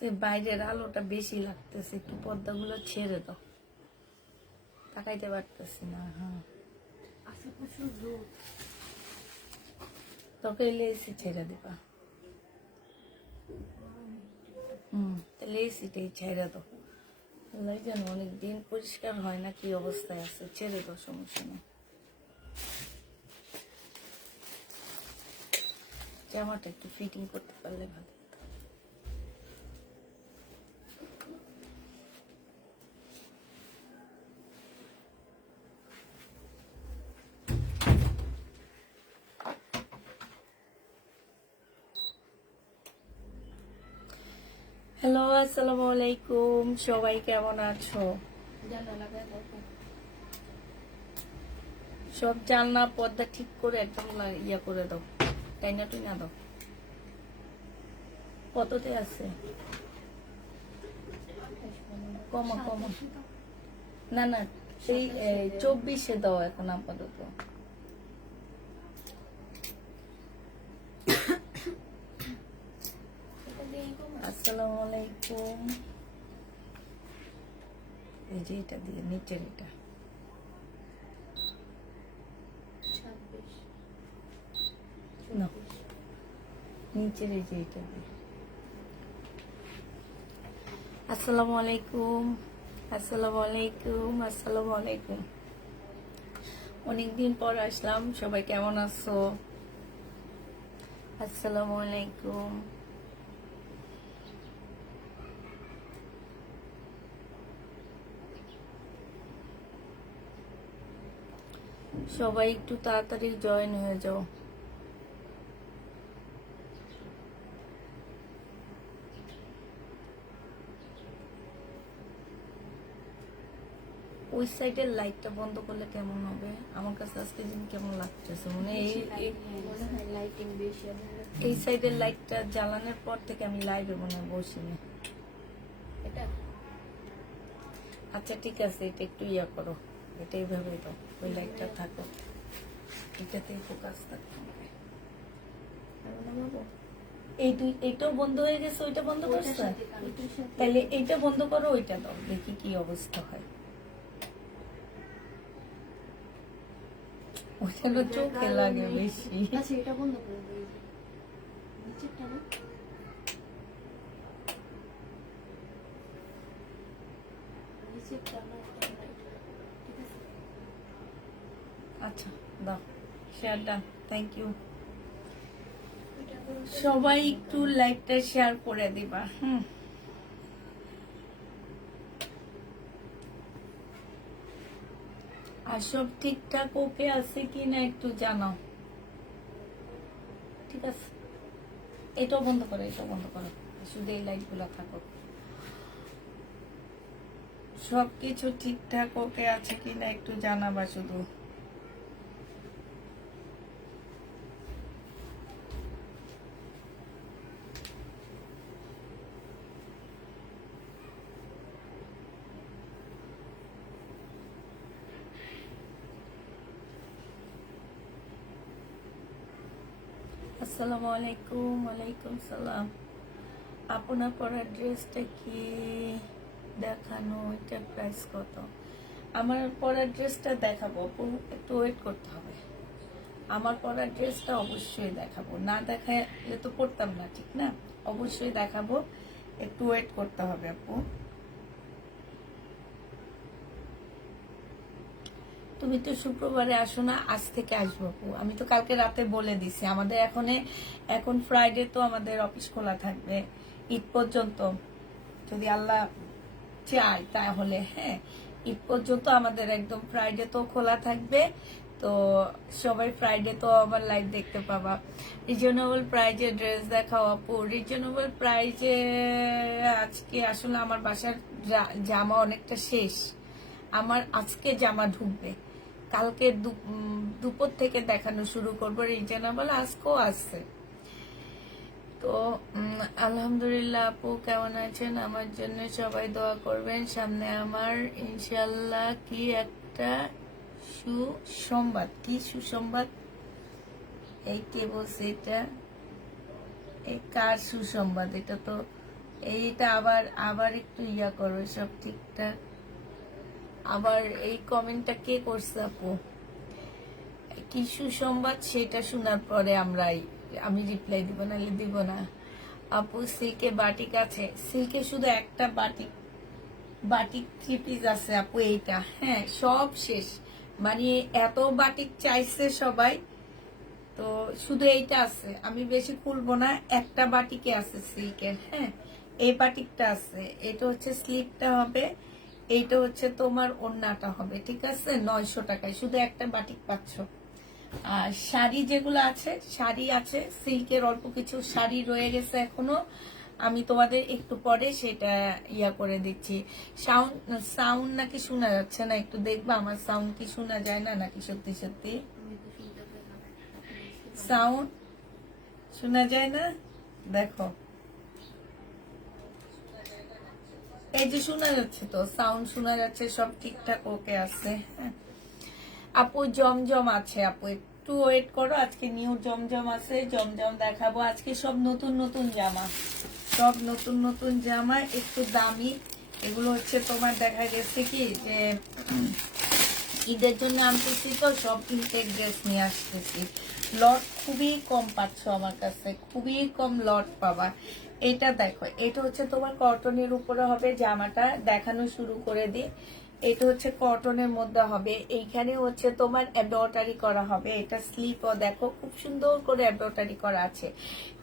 আজকে বাইরের আলোটা বেশি লাগতেছে, একটু পর্দাগুলো ছেড়ে দাও, তাকাইতে পারতেছি না। হ্যাঁ, তোকে এসি ছেড়ে দিবা। তাহলে এসিটাই ছেড়ে দাও। যেন অনেকদিন পরিষ্কার হয় না, কি অবস্থায় আছে, ছেড়ে দাও, সমস্যা নেই। জামাটা একটু ফিটিং করতে পারলে ভালো। হ্যালো, আসসালামু আলাইকুম, সবাই কেমন আছো? সব জানলা পর্দা ঠিক করে একদম ইয়া করে দাও, টাইনা টুইনা দাও। কততে আছে? কমা কমা, না না, সেই 24-এ দাও এখন আপাতত। আসসালামু আলাইকুম। এই যে এটা দিয়ে নিচের এটা নিচের, এই যে এটা দিয়ে। আসসালামু আলাইকুম, আসসালামু আলাইকুম, আসসালামু আলাইকুম। অনেকদিন পর আসলাম, সবাই কেমন আছো? আসসালামু আলাইকুম। সবাই একটু তাড়াতাড়ি জয়েন হয়ে যাও। ওই সাইডের লাইটটা বন্ধ করলে কেমন হবে? আমার কাছে আজকে দিন কেমন লাগতেছে, মানে এই সাইডের লাইটটা জ্বালানোর পর থেকে আমি লাইভে মনে হয় বসিনি। আচ্ছা ঠিক আছে, এটা একটু ইয়া করো, এটা এইভাবে দাও, ওই লাইটটা থাকো, এটাতেই ফোকাস থাকতে হবে। এইটাও বন্ধ হয়ে গেছে, ওইটা বন্ধ করছে, তাহলে এইটা বন্ধ করো, ওইটা দাও, দেখি কি অবস্থা হয়। ওইটা চোখে লাগে বেশি। এটা বন্ধ করে দিই, নিচেরটা না, নিচেরটা না, ঠিক আছে। আচ্ছা দাও, শেয়ার ডান, থ্যাংক ইউ। সবাই একটু লাইকটা শেয়ার করে দিবা। আর সব ঠিকঠাক ওকে আছে কিনা একটু জানাও, ঠিক আছে? এটাও বন্ধ করো, এটাও বন্ধ করো, শুধু এই লাইট গুলা থাকো। সবকিছু ঠিকঠাক ওকে আছে কিনা একটু জানাবা শুধু। আসসালামু আলাইকুম। ওয়ালাইকুম সালাম। আপনার পরার ড্রেসটা কি দেখানো, এটার প্রাইস কত? আমার পরার ড্রেসটা দেখাবো, একটু ওয়েট করতে হবে। আমার পরার ড্রেসটা অবশ্যই দেখাবো, না দেখালে তো পড়তাম না, ঠিক না? অবশ্যই দেখাবো, একটু ওয়েট করতে হবে আপু। তুমি তো শুক্রবারে আসো না, আজ থেকে আসবো আপু। আমি তো কালকে রাতে বলে দিছি, আমাদের এখন ফ্রাইডে তো আমাদের অফিস খোলা থাকবে ঈদ পর্যন্ত, যদি আল্লাহ চাই তাহলে। হ্যাঁ, ঈদ পর্যন্ত আমাদের একদম ফ্রাইডে তো খোলা থাকবে, তো সবাই ফ্রাইডে তো আবার লাইভ দেখতে পাবা। রিজনেবল প্রাইজে ড্রেস দেখাও আপু। রিজনেবল প্রাইজে আজকে আসলে আমার বাসার জামা অনেকটা শেষ, আমার আজকে জামা ঢুকবে, কালকে দুপুর থেকে দেখানো শুরু করবো। রিজনেবল আজকেও আছে তো। আলহামদুলিল্লাহ আপু, কেমন আছেন? আমার জন্য সবাই দোয়া করবেন। সামনে আমার ইনশাল্লাহ কি একটা সুসংবাদ। কি সুসংবাদ? এই কে বলছে এটা? এই কার সুসংবাদ? এটা তো এইটা আবার আবার একটু ইয়া করো, সব ঠিকঠাক। আবার এই কমেন্টটা কে করছে আপু? কি সুসংবাদ সেটা শোনার পরে আমি রিপ্লাই দিব, নাহলে দিব না। আপু সিল্কে বাটিক আছে? সিল্কে শুধু একটা বাটিক বাটিক 3 পিস আছে আপু, এইটা। হ্যাঁ, সব শেষ। মানে এত বাটিক চাইছে সবাই, তো শুধু এইটা আছে। আমি বেশি খুলবো না, একটা বাটিকে আছে সিল্কের। হ্যাঁ, এই বাটিকটা আছে। এটা হচ্ছে স্লিপটা হবে, এইটা হচ্ছে তোমার ওড়নাটা হবে। ঠিক আছে, 900 টাকায় শুধু একটা বাটিক পাচ্ছ। আর শাড়ি যেগুলো আছে, শাড়ি আছে সিল্কের, অল্প কিছু শাড়ি রয়ে গেছে এখনো। আমি তোমাদের একটু পরে সেটা ইয়া করে দিচ্ছি। সাউন্ড সাউন্ড নাকি শোনা যাচ্ছে না, একটু দেখবা আমার সাউন্ড কি শোনা যায় না নাকি? সত্যি সত্যি আমি তো শুনতে পাই না। সাউন্ড শোনা যায় না, দেখো। এই যে শোনা যাচ্ছে, তো সাউন্ড শোনা যাচ্ছে, সব ঠিকঠাক ওকে আছে। হ্যাঁ আপু জমজম আছে আপু, একটু ওয়েট করো। আজকে নিউ জমজম আছে, জমজম দেখাবো আজকে। সব নতুন নতুন জামা, সব নতুন নতুন জামা, একটু দামি। এগুলো হচ্ছে তোমার দেখা গেছে কি যে ঈদের জন্য আনতেছি, তো সব ইনটেক ড্রেস নিয়ে আসতেছি। লট খুবই কম পাচ্ছ আমার কাছে, খুবই কম লট পাবা। এটা দেখো, এটা হচ্ছে তোমার কটনের উপরে হবে জামাটা, দেখানো শুরু করে দিই। এটা হচ্ছে কটনের মধ্যে হবে, এইখানে হচ্ছে তোমার এমব্রয়ডারি করা হবে। এটা স্লিপও দেখো খুব সুন্দর করে এমব্রয়ডারি করা আছে।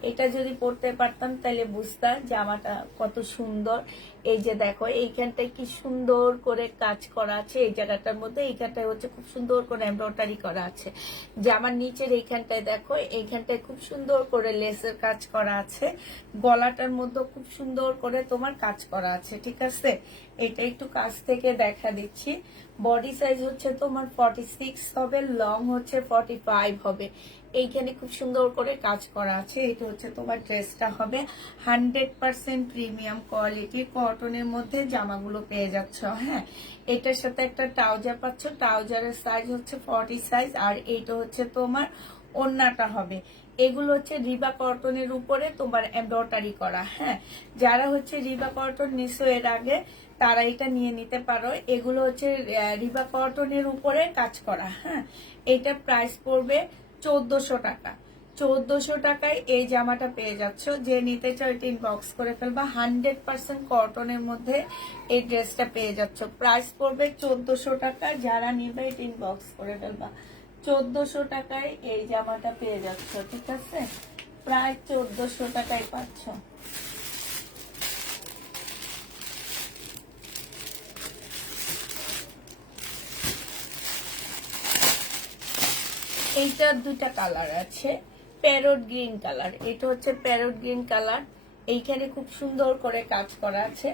এটা যদি পরতে পারতাম তাহলে বুঝতাম জামাটা কত সুন্দর। এই যে দেখো, এইখানটায় কি সুন্দর করে কাজ করা আছে, এই জায়গাটার মধ্যে এইখানটায় হচ্ছে খুব সুন্দর করে এমব্রয়ডারি করা আছে। জামার নিচের এইখানটায় দেখো, এইখানটায় খুব সুন্দর করে লেসের কাজ করা আছে। গলাটার মধ্যে খুব সুন্দর করে তোমার কাজ করা আছে। ঠিক আছে, এটা একটু কাছ থেকে দেখা দিচ্ছি। বডি সাইজ হচ্ছে তোমার 46 হবে, লং হচ্ছে 45 হবে। এইখানে খুব সুন্দর করে কাজ করা আছে। এটা হচ্ছে তোমার ড্রেসটা হবে 100% প্রিমিয়াম কোয়ালিটির কটনের মধ্যে জামাগুলো পেয়ে যাচ্ছ। হ্যাঁ, এটার সাথে একটা ট্রাউজার পাচ্ছ, ট্রাউজারের সাইজ হচ্ছে 40 সাইজ। আর এইটা হচ্ছে তোমার ওড়নাটা হবে। এগুলো হচ্ছে রিবা কটনের উপরে তোমার এমব্রয়ডারি করা। হ্যাঁ, যারা হচ্ছে রিবা কটন নিছো এর আগে, তারা এটা নিয়ে নিতে পারো। এগুলো হচ্ছে রিবা কটনের উপরে কাজ করা। হ্যাঁ, এটা প্রাইস পড়বে 1400 টাকা। 1400 টাকায় এই জামাটা পেয়ে যাচ্ছ। যে নিতে চাও এটা ইনবক্স করে ফেলবা। 100% কটনের মধ্যে এই ড্রেসটা পেয়ে যাচ্ছ। প্রাইস পড়বে 1400 টাকা। যারা নিবে এটা ইনবক্স করে ফেলবা। 1400 টাকায় এই জামাটা পেয়ে যাচ্ছ। ঠিক আছে, প্রায় 1400 টাকায় পাচ্ছ। এইটার দুইটা কালার আছে, প্যারট গ্রিন কালার। এটা হচ্ছে প্যারট গ্রিন কালার। এইখানে খুব সুন্দর করে কাজ করা আছে।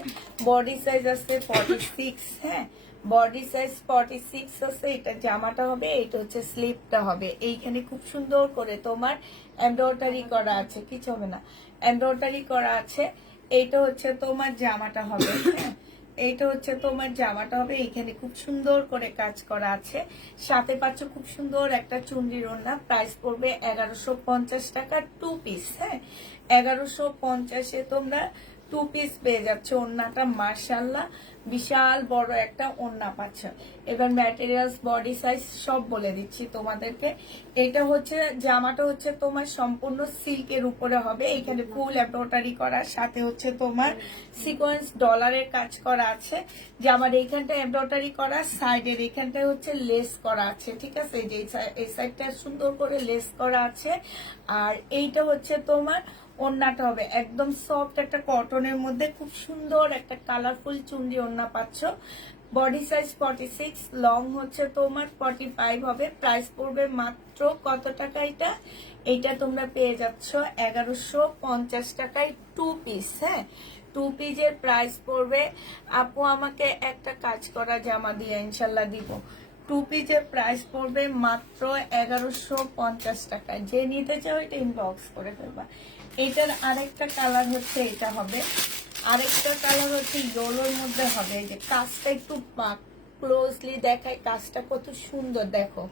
বডি সাইজ আছে 46। হ্যাঁ, বডি সাইজ 46 আছে। এটা জামাটা হবে, এটা হচ্ছে স্লিপটা হবে। এইখানে খুব সুন্দর করে তোমার এমব্রয়ডারি করা আছে, কিছু হবে না, এমব্রয়ডারি করা আছে। এইটা হচ্ছে তোমার জামাটা হবে। হ্যাঁ, এইটা হচ্ছে তোমার জামাটা হবে। এইখানে খুব সুন্দর করে কাজ করা আছে। সাথে পাচ্ছ খুব সুন্দর একটা চুনরির ওড়না। প্রাইস পড়বে 1150 টাকা 2 পিস। হ্যাঁ, 1150-এ তোমরা 2 পিস পেয়ে যাচ্ছ। ওড়নাটা মাশাআল্লাহ বিশাল বড় একটা ওড়না পাচ্ছ। এবার ম্যাটেরিয়ালস, বডি সাইজ সব বলে দিচ্ছি তোমাদেরকে। এটা হচ্ছে জামাটা হচ্ছে তোমার সম্পূর্ণ সিল্কের উপরে হবে। এখানে ফুল এমব্রয়ডারি করা, সাথে হচ্ছে তোমার সিকোয়েন্স ডলারের কাজ করা আছে। জামার এইখানটা এমব্রয়ডারি করা, সাইডের এইখানটায় হচ্ছে লেস করা আছে। ঠিক আছে, এই যে এই সাইডটা সুন্দর করে লেস করা আছে। আর এইটা হচ্ছে তোমার ওড়নাটা হবে একদম সফট একটা কটনের মধ্যে, খুব সুন্দর একটা কালারফুল চুনরি ওড়না পাচ্ছ। বডি সাইজ 46, লং হচ্ছে তোমার 45 হবে। প্রাইস পড়বে মাত্র কত টাকা? এইটা তোমরা পেয়ে যাচ্ছ 1150 টাকায় 2 পিস। হ্যাঁ, 2 পিসের প্রাইস পড়বে। আপু আমাকে একটা কাজ করা জামা দিয়ে ইনশাল্লাহ দিব। 2 পিসের প্রাইস পড়বে মাত্র 1150 টাকা। যে নিতে চাও এটা ইনবক্স করে ফেলবা। এটার আরেকটা কালার হচ্ছে এটা হবে, আরেকটা কালার হচ্ছে ইয়েলোর মধ্যে হবে। এই যে কাজটা একটু ক্লোজলি দেখায়, কাজটা কত সুন্দর দেখো।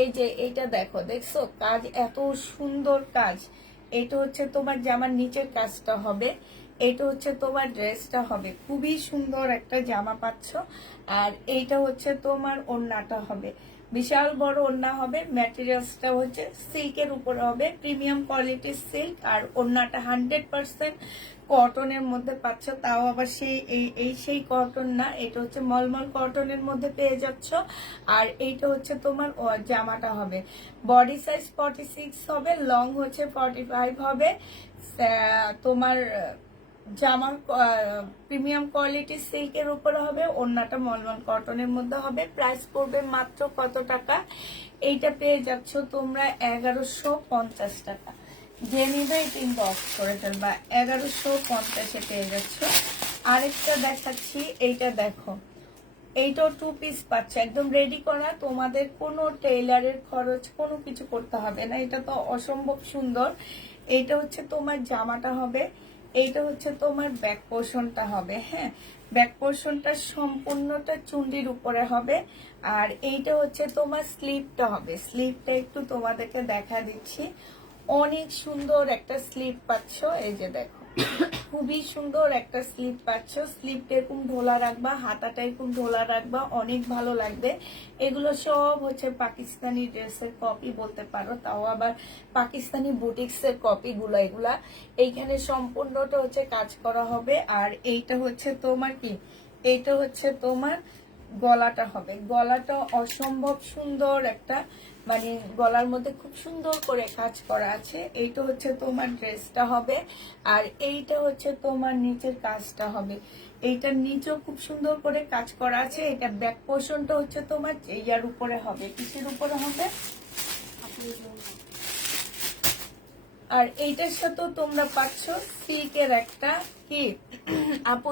এই যে এইটা দেখো, দেখছো কাজ এত সুন্দর কাজ। এটা হচ্ছে তোমার জামার নিচের কাজটা হবে, এটা হচ্ছে তোমার ড্রেসটা হবে। খুবই সুন্দর একটা জামা পাচ্ছ। আর এইটা হচ্ছে তোমার ওড়নাটা হবে, বিশাল বড় ওড়না হবে। ম্যাটেরিয়ালসটা হচ্ছে সিল্কের উপরে হবে, প্রিমিয়াম কোয়ালিটির সিল্ক। আর ওড়নাটা 100% কটনের মধ্যে পাচ্ছ, তাও আবার সেই কটন না, এটা হচ্ছে মলমল কটনের মধ্যে পেয়ে যাচ্ছ। আর এইটা হচ্ছে তোমার জামাটা হবে, বডি সাইজ 46 হবে, লং হচ্ছে 45 হবে। তোমার জামা প্রিমিয়াম কোয়ালিটির সিল্কের উপরে হবে, ওড়নাটা মলমল কটনের মধ্যে হবে। প্রাইস পড়বে মাত্র কত টাকা? এইটা পেয়ে যাচ্ছ তোমরা 1150 টাকা। যে নিবে এটা ইনবক্স করে ফেলবা, 1150-এ পেয়ে যাচ্ছ। আরেকটা দেখাচ্ছি, এইটা দেখো, এইটাও 2 পিস পাচ্ছে, একদম রেডি করা। তোমাদের কোনো টেইলারের খরচ কোনো কিছু করতে হবে না, এটা তো অসম্ভব সুন্দর। এইটা হচ্ছে তোমার জামাটা হবে, এইটা হচ্ছে তোমার ব্যাক পোর্শনটা হবে। হ্যাঁ, ব্যাক পোর্শনটা সম্পূর্ণটা চুন্ডির উপরে হবে। আর এইটা হচ্ছে তোমার স্লিভটা হবে, স্লিভটা একটু তোমাদেরকে দেখা দিচ্ছি। অনেক সুন্দর একটা স্লিভ পাচ্ছ, এই যে দেখো, খুবই সুন্দর একটা স্লিভ পাচ্ছ। স্লিভটা এরকম ঢোলা রাখবা, হাতাটা এরকম ঢোলা রাখবা, অনেক ভালো লাগবে। এগুলো সব হচ্ছে পাকিস্তানি ড্রেসের কপি বলতে পারো, তাও আবার পাকিস্তানি বুটিক্সের কপি গুলা এগুলা। এইখানে সম্পূর্ণটা হচ্ছে কাজ করা হবে। আর এইটা হচ্ছে তোমার কি, এইটা হচ্ছে তোমার গলাটা হবে, গলাটা অসম্ভব সুন্দর একটা, মানে গলার মধ্যে খুব সুন্দর করে কাজ করা আছে। এইটা হচ্ছে তোমার ড্রেসটা হবে। আর এইটা হচ্ছে তোমার নিচের কাজটা হবে, এইটার নিচেও খুব সুন্দর করে কাজ করা আছে। এটা ব্যাক পোর্শনটা হচ্ছে তোমার ইয়ার উপরে হবে, কিসের উপরে হবে, আর এইটার সাথেও তোমরা পাচ্ছ সিল্কের একটা কি আপু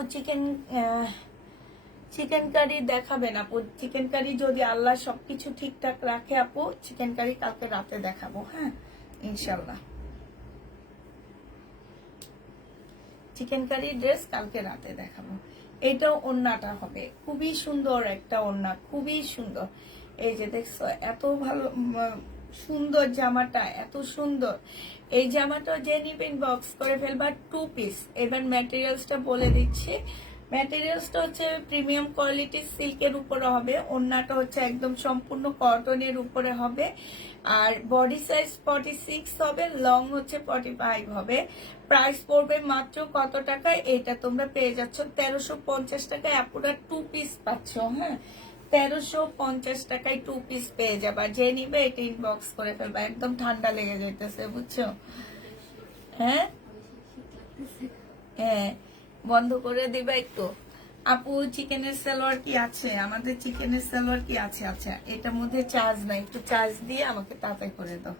চিকেন কারি দেখাবেন আপু? চিকেন কারি যদি আল্লাহ সবকিছু ঠিকঠাক রাখে আপু, চিকেন কারি কালকে রাতে দেখাবো। হ্যাঁ, ইনশাল্লাহ চিকেন কারি ড্রেস কালকে রাতে দেখাবো। এটাও ওড়নাটা হবে, খুবই সুন্দর একটা ওড়না, খুবই সুন্দর। এই যে দেখছো, এত ভালো সুন্দর জামাটা, এত সুন্দর। এই জামাটা যে নিবেন বক্স করে ফেলবা, 2 পিস। এবার ম্যাটেরিয়ালসটা বলে দিচ্ছি। ম্যাটেরিয়ালসটা হচ্ছে প্রিমিয়াম কোয়ালিটির সিল্কের উপরে হবে, ওড়নাটা হচ্ছে একদম সম্পূর্ণ কটনের উপরে হবে। আর বডি সাইজ 46 হবে, লং হচ্ছে 45 হবে। প্রাইস পড়বে মাত্র কত টাকায়? এটা তোমরা পেয়ে যাচ্ছ 1350 টাকায়। আপুরা 2 পিস পাচ্ছ। হ্যাঁ, 1350 টাকায় 2 পিস পেয়ে যাবা। যে নিবে এটা ইনবক্স করে ফেলবা, একদম ঠান্ডা লেগে যাইতেছে, বুঝছো? হ্যাঁ হ্যাঁ, বন্ধ করে দিবা একটু। আপু চিকেনের সালোয়ার কি আছে? আমাদের চিকেনের সালোয়ার কি আছে? আচ্ছা, এটার মধ্যে চার্জ নাই, একটু চার্জ দিয়ে আমাকে তাড়াতাড়ি করে দাও।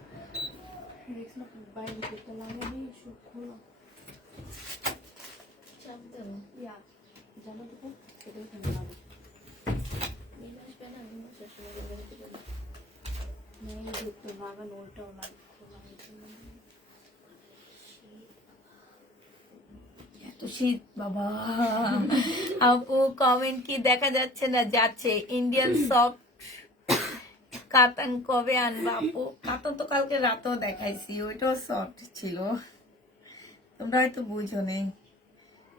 এত শীত বাবা। আপু কমেন্ট কি দেখা যাচ্ছে না? যাচ্ছে। ইন্ডিয়ান সফট কাতান কবে আনবা আপু? কাতান তো কালকে রাতেও দেখাইছি, ওইটাও সফট ছিল, তোমরা হয়তো বুঝো নেই।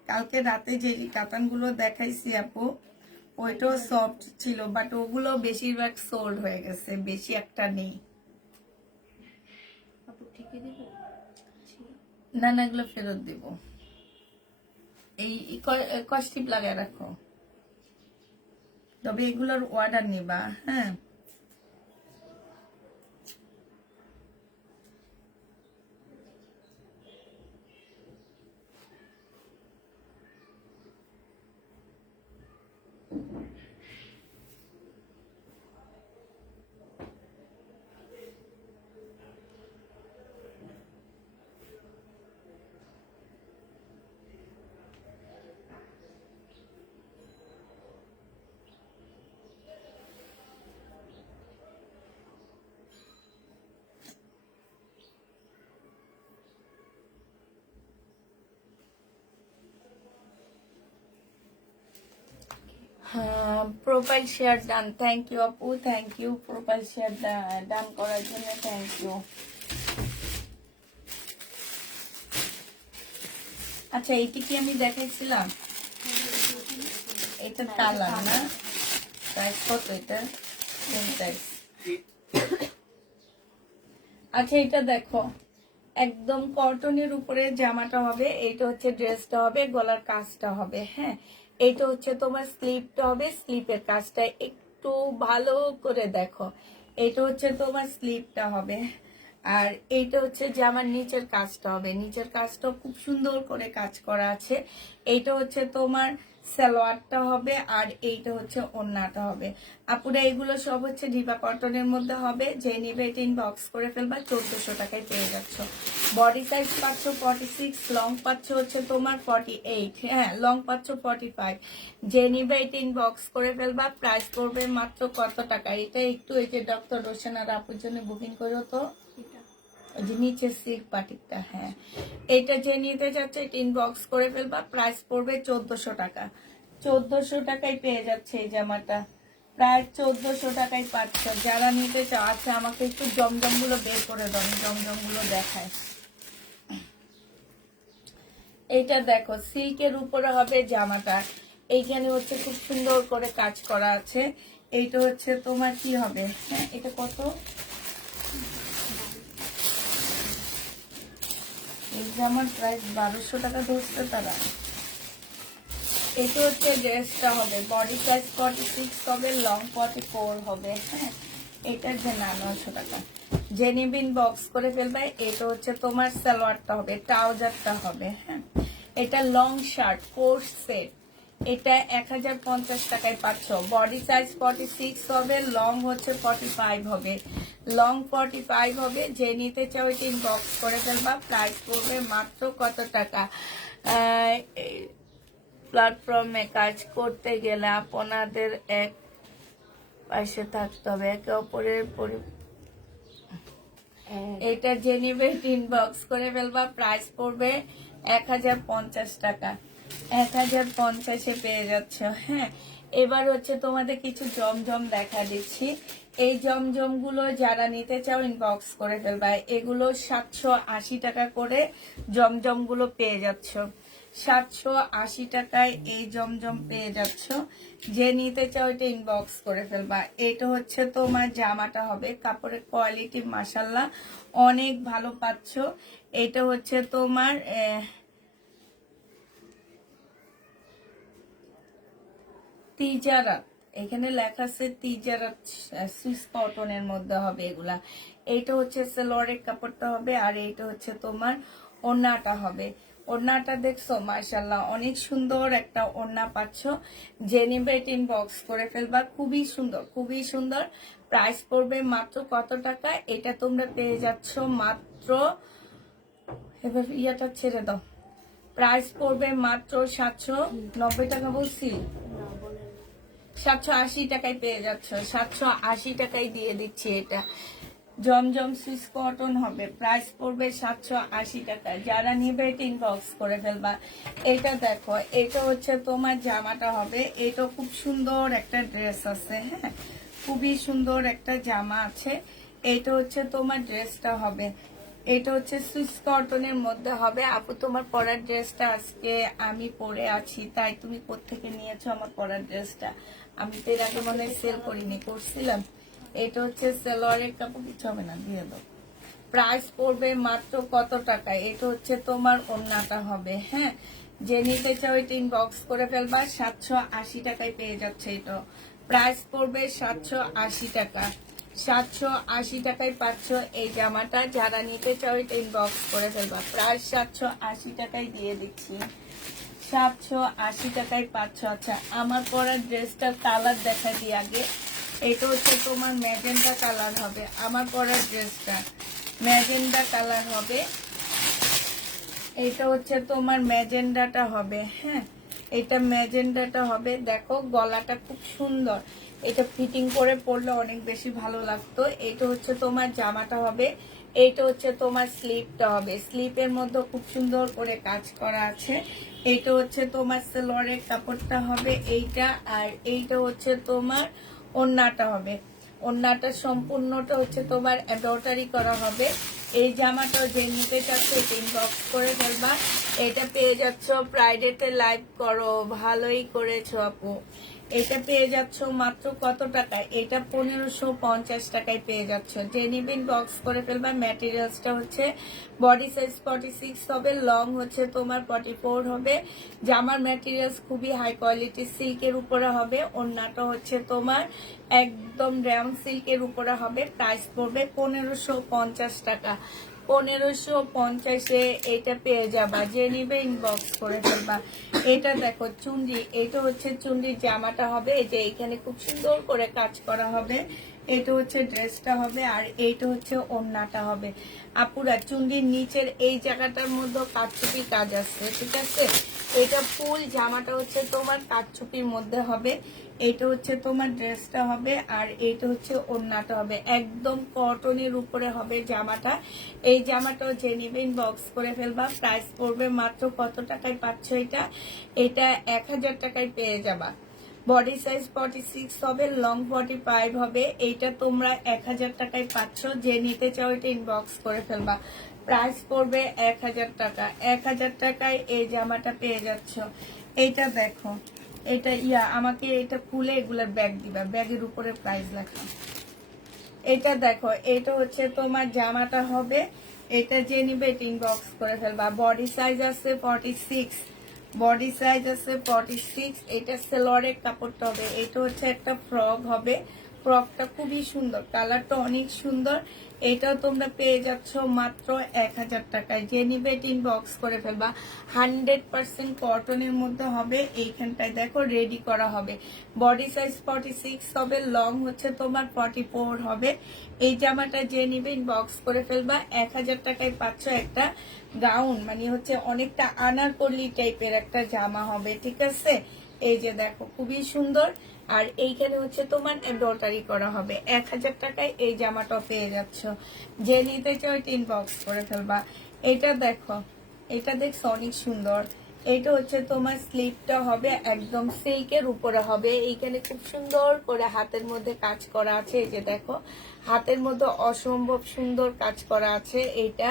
কালকে রাতে যে কাতান গুলো দেখাইছি আপু, ওইটাও সফট ছিল, বাট ওগুলো বেশিরভাগ সোল্ড হয়ে গেছে, বেশি একটা নেই। না না, এগুলো ফেরত দিব। এই কস্টিপ লাগায় রাখো, তবে এগুলোর অর্ডার নিবা। হ্যাঁ, profile share done, thank you আপু, thank you. Profile share done করার জন্য থ্যাংক ইউ। আচ্ছা এইটি কি আমি দেখাইছিলাম? এটা কালার না? প্রাইস কত এটা? Same price. আচ্ছা এটা দেখো, একদম কটনের উপরে জামাটা হবে, এইটা হচ্ছে ড্রেসটা হবে, গলার কাজটা হবে। হ্যাঁ, এইটা হচ্ছে তোমার স্লিপটা হবে, স্লিপের কাজটা একটু ভালো করে দেখো। এইটা হচ্ছে তোমার স্লিপটা হবে, আর এইটা হচ্ছে জামার নিচের কাজটা হবে। নিচের কাজটা খুব সুন্দর করে কাজ করা আছে। এইটা হচ্ছে তোমার সালোয়ারটা হবে, আর এইটা হচ্ছে ওড়নাটা হবে। আপুরা এগুলো সব হচ্ছে ডিবা কটনের মধ্যে হবে। যে নিবে এটা ইনবক্স করে ফেলবা, 1400 টাকায় পেয়ে যাচ্ছ। বডি সাইজ পাচ্ছ 46, লং পাচ্ছ হচ্ছে তোমার 48, হ্যাঁ লং পাচ্ছ 45। যে নিবে এটা ইনবক্স করে ফেলবা। প্রাইস পড়বে মাত্র কত টাকা? এটা একটু এই যে ডক্টর রোশনার আপুর জন্য বুকিং করো তো, ওই যে নিচে সিল্ক পাটিকটা। হ্যাঁ, এটা যে নিতে যাচ্ছে এটা ইনবক্স করে ফেলবা। প্রাইস পড়বে 1400 টাকা। 1400 টাকায় পেয়ে যাচ্ছে এই জামাটা, প্রায় 1400 টাকায় পাচ্ছ। যারা নিতে চাও, আচ্ছা আমাকে একটু জমজম গুলো বের করে দাও, জমজম গুলো দেখায়। এইটা দেখো সিল্কের উপরে হবে জামাটা, এইখানে হচ্ছে খুব সুন্দর করে কাজ করা আছে। এইটা হচ্ছে তোমার কি হবে, হ্যাঁ এটা কত? এই জামার প্রাইস 1200 টাকা ধরছে তারা। এটা হচ্ছে ড্রেসটা হবে, বডি সাইজ 46 হবে, লং 44 হবে। হ্যাঁ, এটার যে 900 টাকা। জেনিবিন বক্স করে ফেলবে। এটা হচ্ছে তোমার সালোয়ারটা হবে, ট্রাউজারটা হবে। হ্যাঁ, এটা লং শার্ট 4 সেট, এটা 1050 টাকায় পাচ্ছ। বডি সাইজ 46 হবে, লং হচ্ছে 45 হবে, লং 45 হবে। যে নিতে চাও এটা ইনবক্স করে ফেলবা। প্রাইস পড়বে মাত্র কত টাকা? প্ল্যাটফর্মে কাজ করতে গেলে আপনাদের এক পাশে থাকতে হবে, একে অপরের এটা জেনিভেট ইনবক্স করে ফেলবা। প্রাইস পড়বে 1050 টাকা। 1050-এ পেয়ে যাচ্ছ। হ্যাঁ, এবার হচ্ছে তোমাদের কিছু জমজম দেখা দিচ্ছি। এই জমজম গুলো যারা নিতে চাও ইনবক্স করে ফেলবা। এগুলো 780 টাকা করে জমজম গুলো পেয়ে যাচ্ছ। 780 টাকায় এই জমজম পেয়ে যাচ্ছ। যে নিতে চাও এটা ইনবক্স করে ফেলবা। এটা হচ্ছে তোমার জামাটা হবে, কাপড়ের কোয়ালিটি মাশাল্লাহ অনেক ভালো পাচ্ছ। এটা হচ্ছে তোমার তিজারাত, এখানে লেখা আছে তিজারাত, সুইস কটনের মধ্যে হবে এগুলা। এইটা হচ্ছে সালোয়ারের কাপড়টা হবে, আর এইটা হচ্ছে তোমার ওড়নাটা হবে। ওড়নাটা দেখছো মাশাআল্লাহ অনেক সুন্দর একটা ওড়না পাচ্ছ। জেনিবেট ইনবক্স করে ফেলবা, খুবই সুন্দর খুবই সুন্দর। প্রাইস পড়বে মাত্র কত টাকা? এটা তোমরা পেয়ে যাচ্ছ মাত্র, এবার ইয়াটা ছেড়ে দাও, প্রাইস পড়বে মাত্র 790 টাকা। বলছি 780 টাকায় পেয়ে যাচ্ছ। 780 টাকায় দিয়ে দিচ্ছি। এটা জমজম সুইস কটন হবে, প্রাইস পড়বে 780 টাকা। যারা নিবে এটা ইনবক্স করে ফেলবা। এটা দেখো, এটা হচ্ছে তোমার জামাটা হবে। এটা খুব সুন্দর একটা ড্রেস আছে। হ্যাঁ, খুবই সুন্দর একটা জামা আছে। এটা হচ্ছে তোমার ড্রেসটা হবে। এটা হচ্ছে সুইস কটনের মধ্যে হবে। আপু তোমার পরার ড্রেসটা আজকে আমি পরে আছি, তাই তুমি কোত্থেকে নিয়েছো আমার পরার ড্রেসটা? আমি তো এর আগে মনে হয় সেল করিনি, করছিলাম। এটা হচ্ছে সালোয়ারের কাপড়, কিছু হবে না, দিয়ে দাও। প্রাইস পড়বে মাত্র কত টাকা? এটা হচ্ছে তোমার ওড়নাটা হবে। হ্যাঁ, যে নিতে চাও এটা ইনবক্স করে ফেলবা। 780 টাকায় পেয়ে যাচ্ছে। এটা প্রাইস পড়বে 780 টাকা। 780 টাকায় পাচ্ছ এই জামাটা। যারা নিতে চাও এটা ইনবক্স করে ফেলবা। প্রাইস 780 টাকায় দিয়ে দিচ্ছি। 780 টাকায় পাচ্ছ। আচ্ছা, আমার পরা ড্রেসটার কালার দেখা দিই আগে। এটা হচ্ছে তোমার ম্যাজেন্ডা কালার হবে। আমার পরা ড্রেসটা ম্যাজেন্ডা কালার হবে। এটা হচ্ছে তোমার ম্যাজেন্ডাটা হবে। হ্যাঁ, এটা ম্যাজেন্ডাটা হবে। দেখো গলাটা খুব সুন্দর, এটা ফিটিং করে পরলে অনেক বেশি ভালো লাগতো। এটা হচ্ছে তোমার জামাটা হবে। এইটা হচ্ছে তোমার স্লিপটা হবে। স্লিপের মধ্যে খুব সুন্দর করে কাজ করা আছে। এইটা হচ্ছে তোমার সালোয়ারের কাপড়টা হবে এইটা, আর এইটা হচ্ছে তোমার ওড়নাটা হবে। ওড়নাটা সম্পূর্ণটা হচ্ছে তোমার এমব্রয়ডারি করা হবে। এই জামাটা যে নিতে চাচ্ছ ইনবক্স করে ফেলবা। এটা পেয়ে যাচ্ছ ফ্রাইডেতে লাইভ করো, ভালোই করেছো আপু। এটা পেয়ে যাচ্ছ মাত্র কত টাকায়? এটা 1550 টাকায় পেয়ে যাচ্ছ। যে নিবেন বক্স করে ফেলবা। ম্যাটেরিয়ালসটা হচ্ছে বডি সাইজ 46 হবে, লং হচ্ছে তোমার 44 হবে। জামার ম্যাটেরিয়ালস খুবই হাই কোয়ালিটি সিল্কের উপরে হবে। ওড়নাটা হচ্ছে তোমার একদম র্যাম সিল্কের উপরে হবে। প্রাইস পড়বে 1550 টাকা। 1550-এ এটা পেয়ে যাবা। যে নিবে ইনবক্স করে ফেলবা। এটা দেখো চুন্ডি, এটা হচ্ছে চুন্ডির জামাটা হবে। এই যে এখানে খুব সুন্দর করে কাজ করা হবে। এটা হচ্ছে ড্রেসটা হবে, আর এইটা হচ্ছে ওড়নাটা হবে। আপুরা চুন্ডির নিচের এই জায়গাটার মধ্যে কাটচুপি কাজ আছে, ঠিক আছে। এটা ফুল জামাটা হচ্ছে তোমার কাটচুপির মধ্যে হবে। এটা হচ্ছে তোমার ড্রেসটা হবে, আর এইটা হচ্ছে ওড়নাটা হবে। একদম কটনের উপরে হবে জামাটা। এই জামাটাও যে নিবেন বক্স করে ফেলবা। প্রাইস পড়বে মাত্র কত টাকায় পাচ্ছ এটা? এটা 1000 টাকায় পেয়ে যাবা। বডি সাইজ 46 হবে, লং 45 হবে। এইটা তোমরা 1000 টাকায় পাচ্ছ। যে নিতে চাও এটা ইনবক্স করে ফেলবা। প্রাইস পড়বে 1000 টাকা। 1000 টাকায় এই জামাটা পেয়ে যাচ্ছ। এইটা দেখো, এটা আমাকে এটা খুলে এগুলার ব্যাগ দিবা, ব্যাগের উপরে প্রাইস লেখা। এটা দেখো, এটা হচ্ছে তোমার জামাটা হবে। এটা যে নিবে ইনবক্স করে ফেলবা। বডি সাইজ আছে 46, বডি সাইজ আছে 46। এটা সেলোয়ারের কাপড়টা হবে। এটা হচ্ছে একটা ফ্রক হবে। ফ্রকটা খুবই সুন্দর, কালারটা অনেক সুন্দর। এটাও তোমরা পেয়ে যাচ্ছ মাত্র 1000 টাকায়। যে নিবে ইনবক্স করে ফেলবা। 100% কটনের মধ্যে হবে। এইখানটায় দেখো রেডি করা হবে। বডি সাইজ 46 হবে, লং হচ্ছে তোমার 44 হবে। এই জামাটা যে নিবে ইনবক্স করে ফেলবা। 1000 টাকায় পাচ্ছ একটা গাউন, মানে হচ্ছে অনেকটা আনারকলি টাইপের একটা জামা হবে, ঠিক আছে। এই যে দেখো খুবই সুন্দর। আর এইখানে হচ্ছে তোমার এমব্রয়ডারি করা হবে। 1000 টাকায় এই জামাটা পেয়ে যাচ্ছ। যে নিতে চাও এটা ইনবক্স করে ফেলবা। এটা দেখো, এটা দেখছো অনেক সুন্দর। এটা হচ্ছে তোমার স্লিপটা হবে একদম সিল্কের উপরে হবে। এইখানে খুব সুন্দর করে হাতের মধ্যে কাজ করা আছে। এই যে দেখো হাতের মধ্যে অসম্ভব সুন্দর কাজ করা আছে। এইটা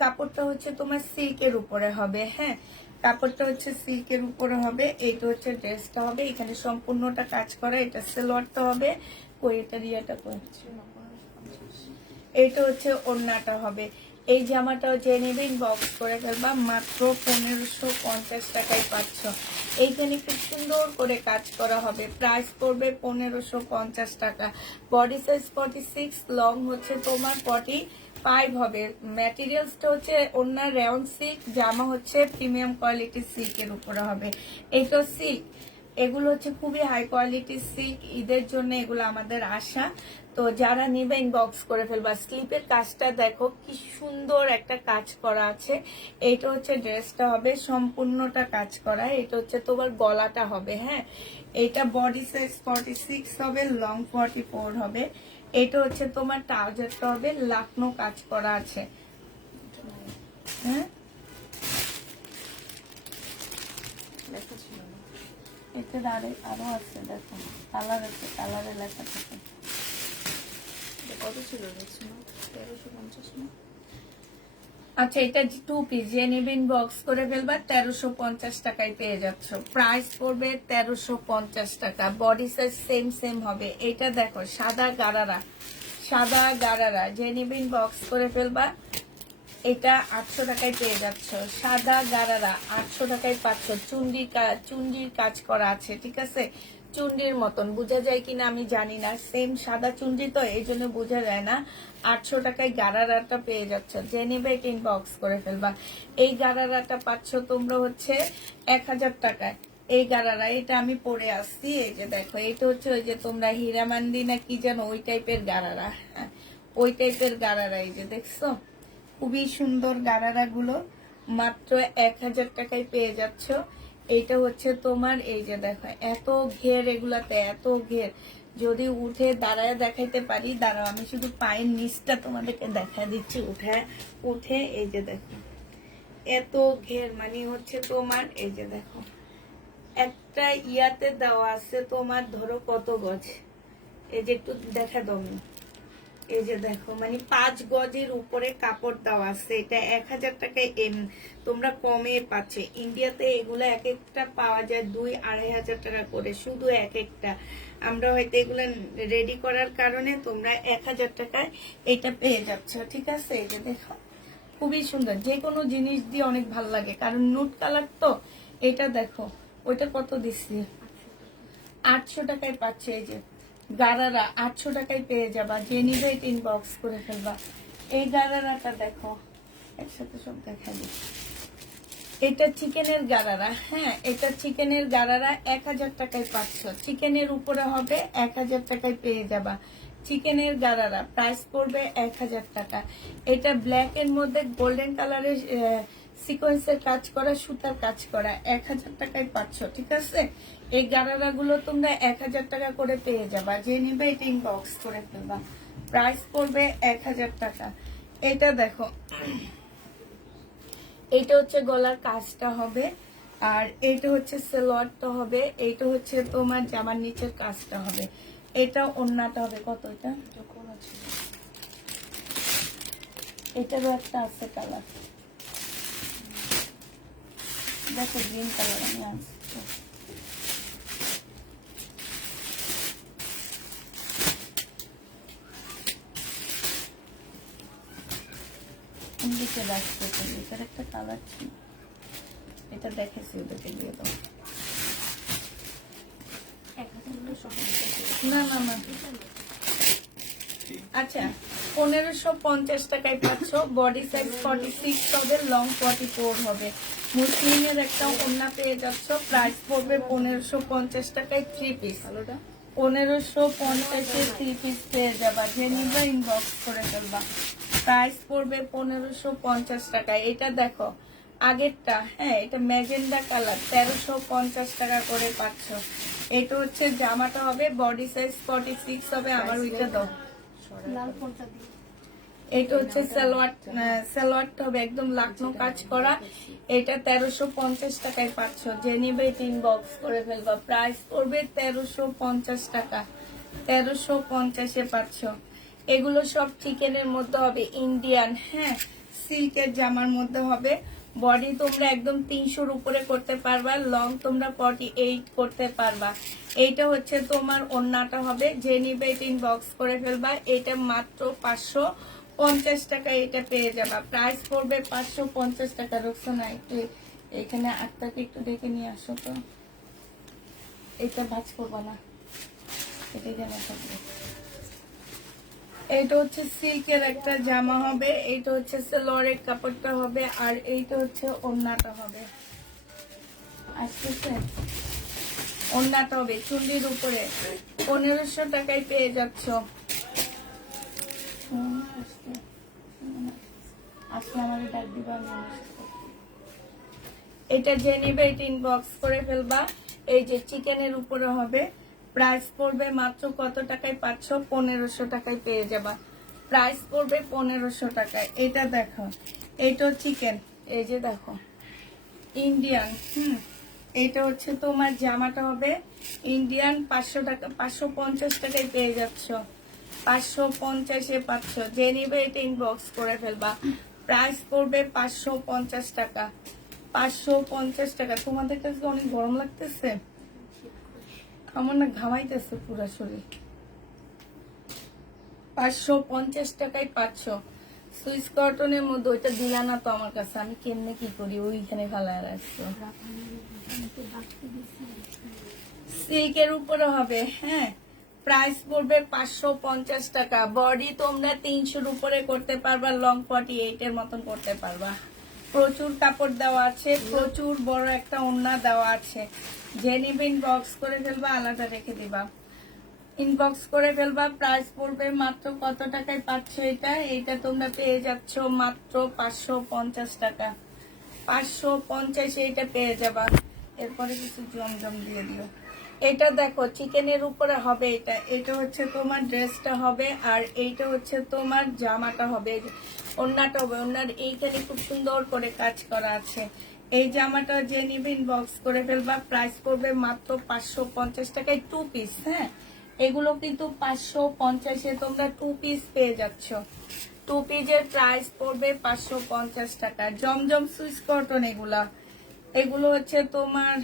কাপড়টা হচ্ছে তোমার সিল্কের উপরে হবে। হ্যাঁ, কাপড়টা হচ্ছে সিল্কের উপরে হবে। এইটা হচ্ছে ড্রেসটা হবে। এখানে সম্পূর্ণটা কাজ করা। এটা সেলোয়ারটা হবে। কই এটা রিয়াটা করছে। এইটা হচ্ছে ওড়নাটা হবে। এই জামাটাও যে নেবেন বক্স করে ফেলবা। মাত্র 1550 টাকায় পাচ্ছ। এইখানে খুব সুন্দর করে কাজ করা হবে। প্রাইস পড়বে 1550 টাকা। বডি সাইজ 46, লং হচ্ছে তোমার 45 হবে। ম্যাটেরিয়ালসটা হচ্ছে ওড়না রাউন্ড সিল্ক, জামা হচ্ছে প্রিমিয়াম কোয়ালিটির সিল্কের উপরে হবে। এইটা সিল্ক, এগুলো হচ্ছে খুবই হাই কোয়ালিটির সিল্ক। ঈদের জন্য এগুলো আমাদের আশা। তো যারা নিবে ইনবক্স করে ফেলবা। স্লিপের কাজটা দেখো কি সুন্দর একটা কাজ করা আছে। এইটা হচ্ছে ড্রেসটা হবে, সম্পূর্ণটা কাজ করা। এটা হচ্ছে তোমার গলাটা হবে। হ্যাঁ, এটা বডি সাইজ 46 হবে, লং 44 হবে। এটা হচ্ছে তোমার ট্রাউজারটা হবে, লাকনো কাজ করা আছে। হ্যাঁ, লেখা ছিল না। এটা আরো আছে, দেখো কালার আছে, কালারে লেখা থাকে। এটা কত ছিল দেখছো না? 1350 না? আচ্ছা, এটা 2 পিস যে নেবেন বক্স করে ফেলবা। 1350 টাকায় পেয়ে যাচ্ছ। প্রাইস পড়বে 1350 টাকা। বডি সাইজ সেম হবে। এটা দেখো সাদা গারারা, সাদা গারারা যে নেবেন বক্স করে ফেলবা। এটা 800 টাকায় পেয়ে যাচ্ছ। সাদা গারারা 800 টাকায় পাচ্ছ। চুন্ডির কাজ করা আছে, ঠিক আছে। চুন্ডির মতন বোঝা যায় কিনা আমি জানি না। সেম সাদা চুন্ডি তো, এই জন্য বোঝা যায় না। 800 টাকায় গারারাটা পেয়ে যাচ্ছ। যে নেবে এটা ইনবক্স করে ফেলবা। এই গারারাটা পাচ্ছ তোমরা হচ্ছে 1000 টাকায়। এই গারারা এটা আমি পরে আসছি। এই যে দেখো, এটা হচ্ছে ওই যে তোমরা হীরামান্দি না কি যেন ওই টাইপের গারারা। হ্যাঁ, ওই টাইপের গারারা। এই যে দেখছো খুবই সুন্দর গারারা গুলো। মাত্র 1000 টাকায় পেয়ে যাচ্ছ। এইটা হচ্ছে তোমার এই যে দেখো এত ঘের, এগুলাতে এত ঘের। যদি উঠে দাঁড়ায় দেখাইতে পারি, দাঁড়াও আমি শুধু পায়ের নিচটা তোমাদেরকে দেখা দিচ্ছি উঠে। এই যে দেখো এত ঘের, মানে হচ্ছে তোমার এই যে দেখো একটা ইয়াতে দেওয়া আছে তোমার, ধরো কত গজ। এই যে একটু দেখা দাও। এই যে দেখো মানে 5 গজের উপরে কাপড় দেওয়া আছে, এটা 1000 টাকায় তোমরা কমে পাচ্ছে। ইন্ডিয়াতে এগুলো এক একটা পাওয়া যায় 2-2500 টাকা করে, শুধু এক একটা। আমরা হয়তো এগুলো রেডি করার কারণে তোমরা 1000 টাকায় এটা পেয়ে যাচ্ছ, ঠিক আছে? এই যে দেখো খুবই সুন্দর, যে কোনো জিনিস দিয়ে অনেক ভালো লাগে, কারণ নুট কালার তো। এটা দেখো ওইটা কত দিচ্ছি, 800 টাকায় পাচ্ছে। এই যে গারারা 800 টাকায় পেয়ে যাবা, যে নিবে এটা ইনবক্স করে ফেলবা। এই গারারাটা দেখো, একসাথে সব দেখা দিই। এটা চিকেনের গারারা, হ্যাঁ এটা চিকেনের গারারা 1000 টাকায় পাচ্ছ। চিকেনের উপরে হবে 1000 টাকায় পেয়ে যাবা। চিকেনের গারারা প্রাইস পড়বে 1000 টাকা। এটা ব্ল্যাক এর মধ্যে গোল্ডেন কালারের সিকোয়েন্সের কাজ করা, সুতার কাজ করা, 1000 টাকায় পাচ্ছ, ঠিক আছে? এই গারারা গুলো তোমরা 1000 টাকা করে পেয়ে যাবা, যে নিবে এটা ইনবক্স করে ফেলবা। প্রাইস পড়বে 1000 টাকা। এটা দেখো, এইটা হচ্ছে গলার কাজটা হবে, আর এইটা হচ্ছে সালোয়ারটা হবে, এইটা হচ্ছে তোমার জামার নিচের কাজটা হবে, এটা ওড়নাটা হবে। কত এটা? এটারও একটা আছে কালার, দেখো গ্রিন কালার আমি আসছি। দিকে রাখতে এটার একটা কালার ছিল, এটা দেখেছি ওদেরকে দিয়ে দাও। না না না, আচ্ছা 1550 টাকায় পাচ্ছ। বডি সাইজ 46 হবে, লং 44 হবে। মুসলিমের একটা ওড়না পেয়ে যাচ্ছ, প্রাইস পড়বে 1550 টাকায় 3 পিস। 1550-এর 3 পিস পেয়ে যাবা, যে নিবা ইনবক্স করে ফেলবা। প্রাইস পড়বে 1550 টাকায়। এটা দেখো আগেরটা, হ্যাঁ এটা ম্যাজেন্ডা কালার, 1350 টাকা করে পাচ্ছ। এটা হচ্ছে জামাটা হবে, বডি সাইজ 46 হবে। আমার ওইটা দাও, এটা হচ্ছে সালোয়ারটা হবে একদম লাকনো কাজ করা, এটা 1350 টাকায় পাচ্ছ। যে নিবে এটা ইনবক্স করে ফেলবা। প্রাইস পড়বে 1350 টাকা, 1350-এ পাচ্ছ। এগুলো সব চিকেনের মধ্যে হবে, ইন্ডিয়ান, হ্যাঁ সিল্কের জামার মধ্যে হবে। বডি তোমরা একদম 300-র উপরে করতে পারবা, লং তোমরা 48 করতে পারবা। এইটা হচ্ছে তোমার ওড়নাটা হবে, যে নিবে এটা ইনবক্স করে ফেলবা। এটা মাত্র 550 টাকা এটা পেয়ে যাবা। প্রাইস পড়বে 550 টাকা। রোকসানা একটু এখানে আটটাকে একটু ডেকে নিয়ে আসো তো, এটা ভাজ করবো না, এটা এখানে থাকবে। এইটা হচ্ছে সিল্কের একটা জামা হবে, এইটা হচ্ছে সালোয়ারের কাপড়টা হবে, আর এইটা হচ্ছে ওড়নাটা হবে। আসতেছে ওড়নাটা হবে চুন্ডির উপরে, 1500 টাকায় পেয়ে যাচ্ছ। আসলে আমাদের ডাক দিবা, এটা যে নিবে এটা ইনবক্স করে ফেলবা। এই যে চিকেনের উপরে হবে, প্রাইস পড়বে মাত্র কত টাকায় পাচ্ছ? 1500 টাকায় পেয়ে যাবা। প্রাইস পড়বে 1500 টাকায়। এটা দেখো, এইটা চিকেন, এই যে দেখো ইন্ডিয়ান, এটা হচ্ছে তোমার জামাটা হবে ইন্ডিয়ান, 500 টাকা 550 টাকায় পেয়ে যাচ্ছ। 550-এ পাচ্ছ, যে নিবে এটা ইনবক্স করে ফেলবা। প্রাইস পড়বে 550 টাকা, 550 টাকা। তোমাদের কাছে অনেক গরম লাগতেছে, আমার না ঘামাইতেছে পুরা শরীর। 550 টাকায় পাচ্ছ। সুইস কটনের মধ্যে ওইটা দিলা না তো আমার কাছে, আমি কেমনে কি করি, ওইখানে ফালায় রাখছো। সিল্কের উপরে হবে, হ্যাঁ প্রাইস পড়বে 550 টাকা। বডি তোমরা 300-র উপরে করতে পারবা, লং 48-এর মতন করতে পারবা। প্রচুর কাপড় দেওয়া আছে, প্রচুর বড় একটা ওড়না দেওয়া আছে। যে নিবে ইনবক্স করে ফেলবা, আলাদা রেখে দিবা, ইনবক্স করে ফেলবা। প্রাইস পড়বে মাত্র কত টাকায় পাচ্ছ এটা? এটা তোমরা পেয়ে যাচ্ছ মাত্র 550 টাকা, 550-এ এটা পেয়ে যাবা। এরপরে কিছু জমজম দিয়ে দিও। এটা দেখো চিকেনের উপরে হবে, এটা হচ্ছে তোমার ড্রেসটা হবে, আর এইটা হচ্ছে তোমার জামাটা হবে, ওড়নাটা হবে। ওড়নার এইখানে খুব সুন্দর করে কাজ করা আছে। এই জামাটা যে নিবে ইনবক্স করে ফেলবা। প্রাইস পড়বে মাত্র 550 টাকায় 2 পিস, হ্যাঁ এগুলো কিন্তু 550-এ তোমরা 2 পিস পেয়ে যাচ্ছ। 2 পিসের প্রাইস পড়বে 550 টাকা। জমজম সুইস কটন এগুলা, এগুলো হচ্ছে তোমার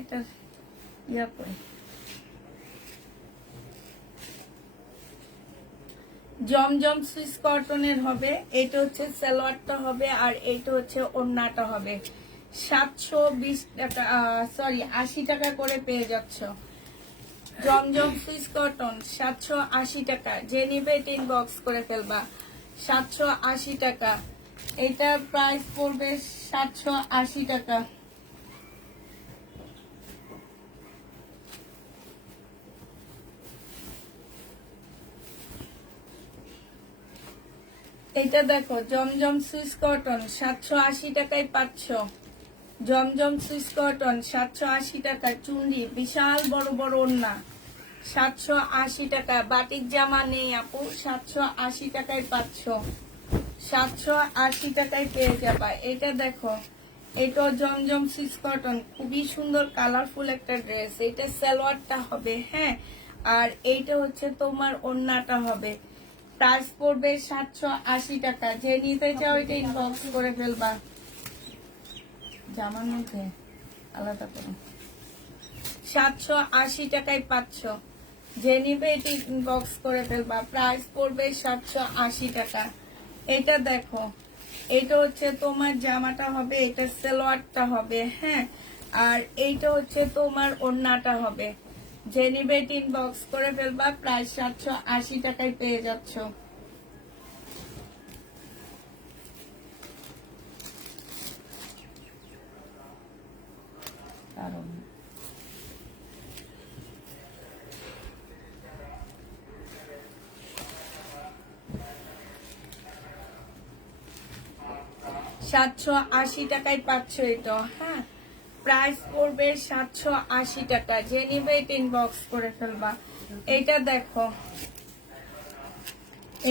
এটা ইয়া করে জমজম সুইস কটনের হবে। এটা হচ্ছে সালোয়ারটা হবে আর এটা হচ্ছে ওড়নাটা হবে। 720 টাকা, সরি 80 টাকা করে পেয়ে যাচ্ছ। জমজম সুইস কটন 780 টাকা। যে নিবে এটা ইনবক্স করে ফেলবা। 780 টাকা। এটার প্রাইস পড়বে 780 টাকা। এটা দেখো জমজম সুইস কটন 780 টাকায় পাচ্ছ। জমজম সুইস কটন 780 টাকা। চুন্ডি বিশাল বড় বড় ওড়না 780 টাকা। বাটিক জামা নেই আপু, 780 টাকায় পাচ্ছ। 780 টাকায় পেয়ে যাবা। এটা দেখো, এটা জমজম সুইস কটন, খুবই সুন্দর কালারফুল একটা ড্রেস। এটা সালোয়ারটা হবে, হ্যাঁ, আর এইটা হচ্ছে তোমার ওড়নাটা হবে। প্রাইস পড়বে 780 টাকা। যে নিতে চাও এটা ইনবক্স করে ফেলবা। জামার মধ্যে আলাদা করে 780 টাকায় পাচ্ছ। যে নিবে এটি ইনবক্স করে ফেলবা। প্রাইস পড়বে 780 টাকা। এটা দেখো, এটা হচ্ছে তোমার জামাটা হবে, এটা সালোয়ারটা হবে, হ্যাঁ, আর এইটা হচ্ছে তোমার ওড়নাটা হবে। যে নিবে এটি ইনবক্স করে ফেলবা। প্রাইস 780 টাকায় পেয়ে যাচ্ছ। কারণ 780 টাকায় পাচ্ছ এটা, হ্যাঁ, প্রাইস পড়বে 780 টাকা। যে নিবে এটা ইনবক্স করে ফেলবা। এটা দেখো,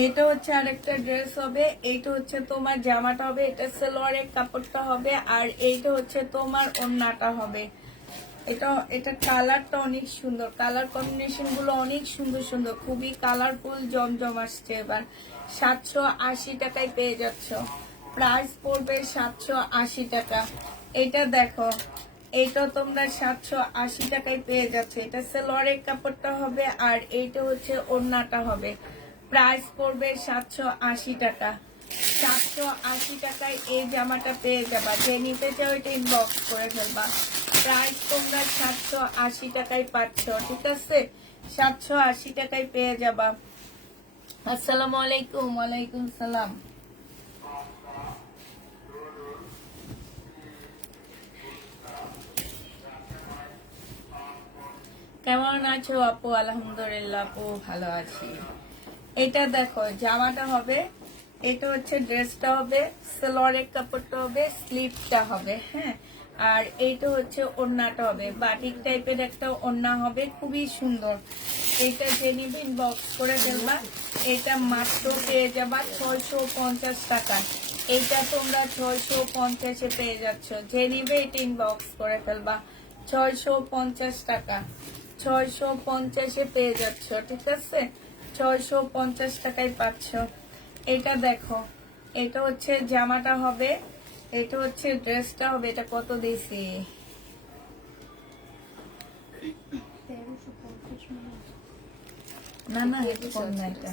এটা হচ্ছে আরেকটা ড্রেস হবে। এইটা হচ্ছে তোমার জামাটা হবে, এটা সালোয়ারের কাপড়টা হবে, আর এইটা হচ্ছে তোমার ওড়নাটা হবে। এটা কালারটা অনেক সুন্দর, কালার কম্বিনেশন গুলো অনেক সুন্দর সুন্দর, খুবই কালারফুল জমজম আসছে এবার। 780 টাকায় পেয়ে যাচ্ছ। প্রাইস পড়বে 780 টাকা। এটা দেখো, এইটা তোমরা 780 টাকায় পেয়ে যাচ্ছে। এটা সালোয়ারের কাপড়টা হবে আর এইটা হচ্ছে ওড়নাটা হবে। প্রাইস পড়বে 780 টাকা। 780 টাকায় এই জামাটা পেয়ে যাবা। যে নিতে চাও এটা ইনবক্স করে ফেলবা। প্রাইস তোমরা 780 টাকায় পাচ্ছ, ঠিক আছে? 780 টাকায় পেয়ে যাবা। আসসালামু আলাইকুম। ওয়ালাইকুম সালাম। কেমন আছো আপু? আলহামদুলিল্লাহ আপু, ভালো আছি। এটা দেখো, জামাটা হবে, এটা হচ্ছে ড্রেসটা হবে, সালোয়ারের কাপড়টা হবে, স্লিভটা হবে, হ্যাঁ, আর এইটা হচ্ছে ওড়নাটা হবে। বাটিক টাইপের একটা ওড়না হবে, খুবই সুন্দর। এটা যে নিবে ইনবক্স করে ফেলবা। এটা মাত্র পেয়ে যাবা 650 টাকা। এইটা তোমরা 650-এ পেয়ে যাচ্ছ। যে নিবে এটা ইনবক্স করে ফেলবা। 650 টাকা। 650-এ পেয়ে যাচ্ছ, ঠিক আছে? 650 টাকায় পাচ্ছ। এটা দেখো, এটা হচ্ছে জামাটা হবে, এটা হচ্ছে ড্রেসটা হবে। এটা কত দিছি? 1350 না না, এটা কম না। এটা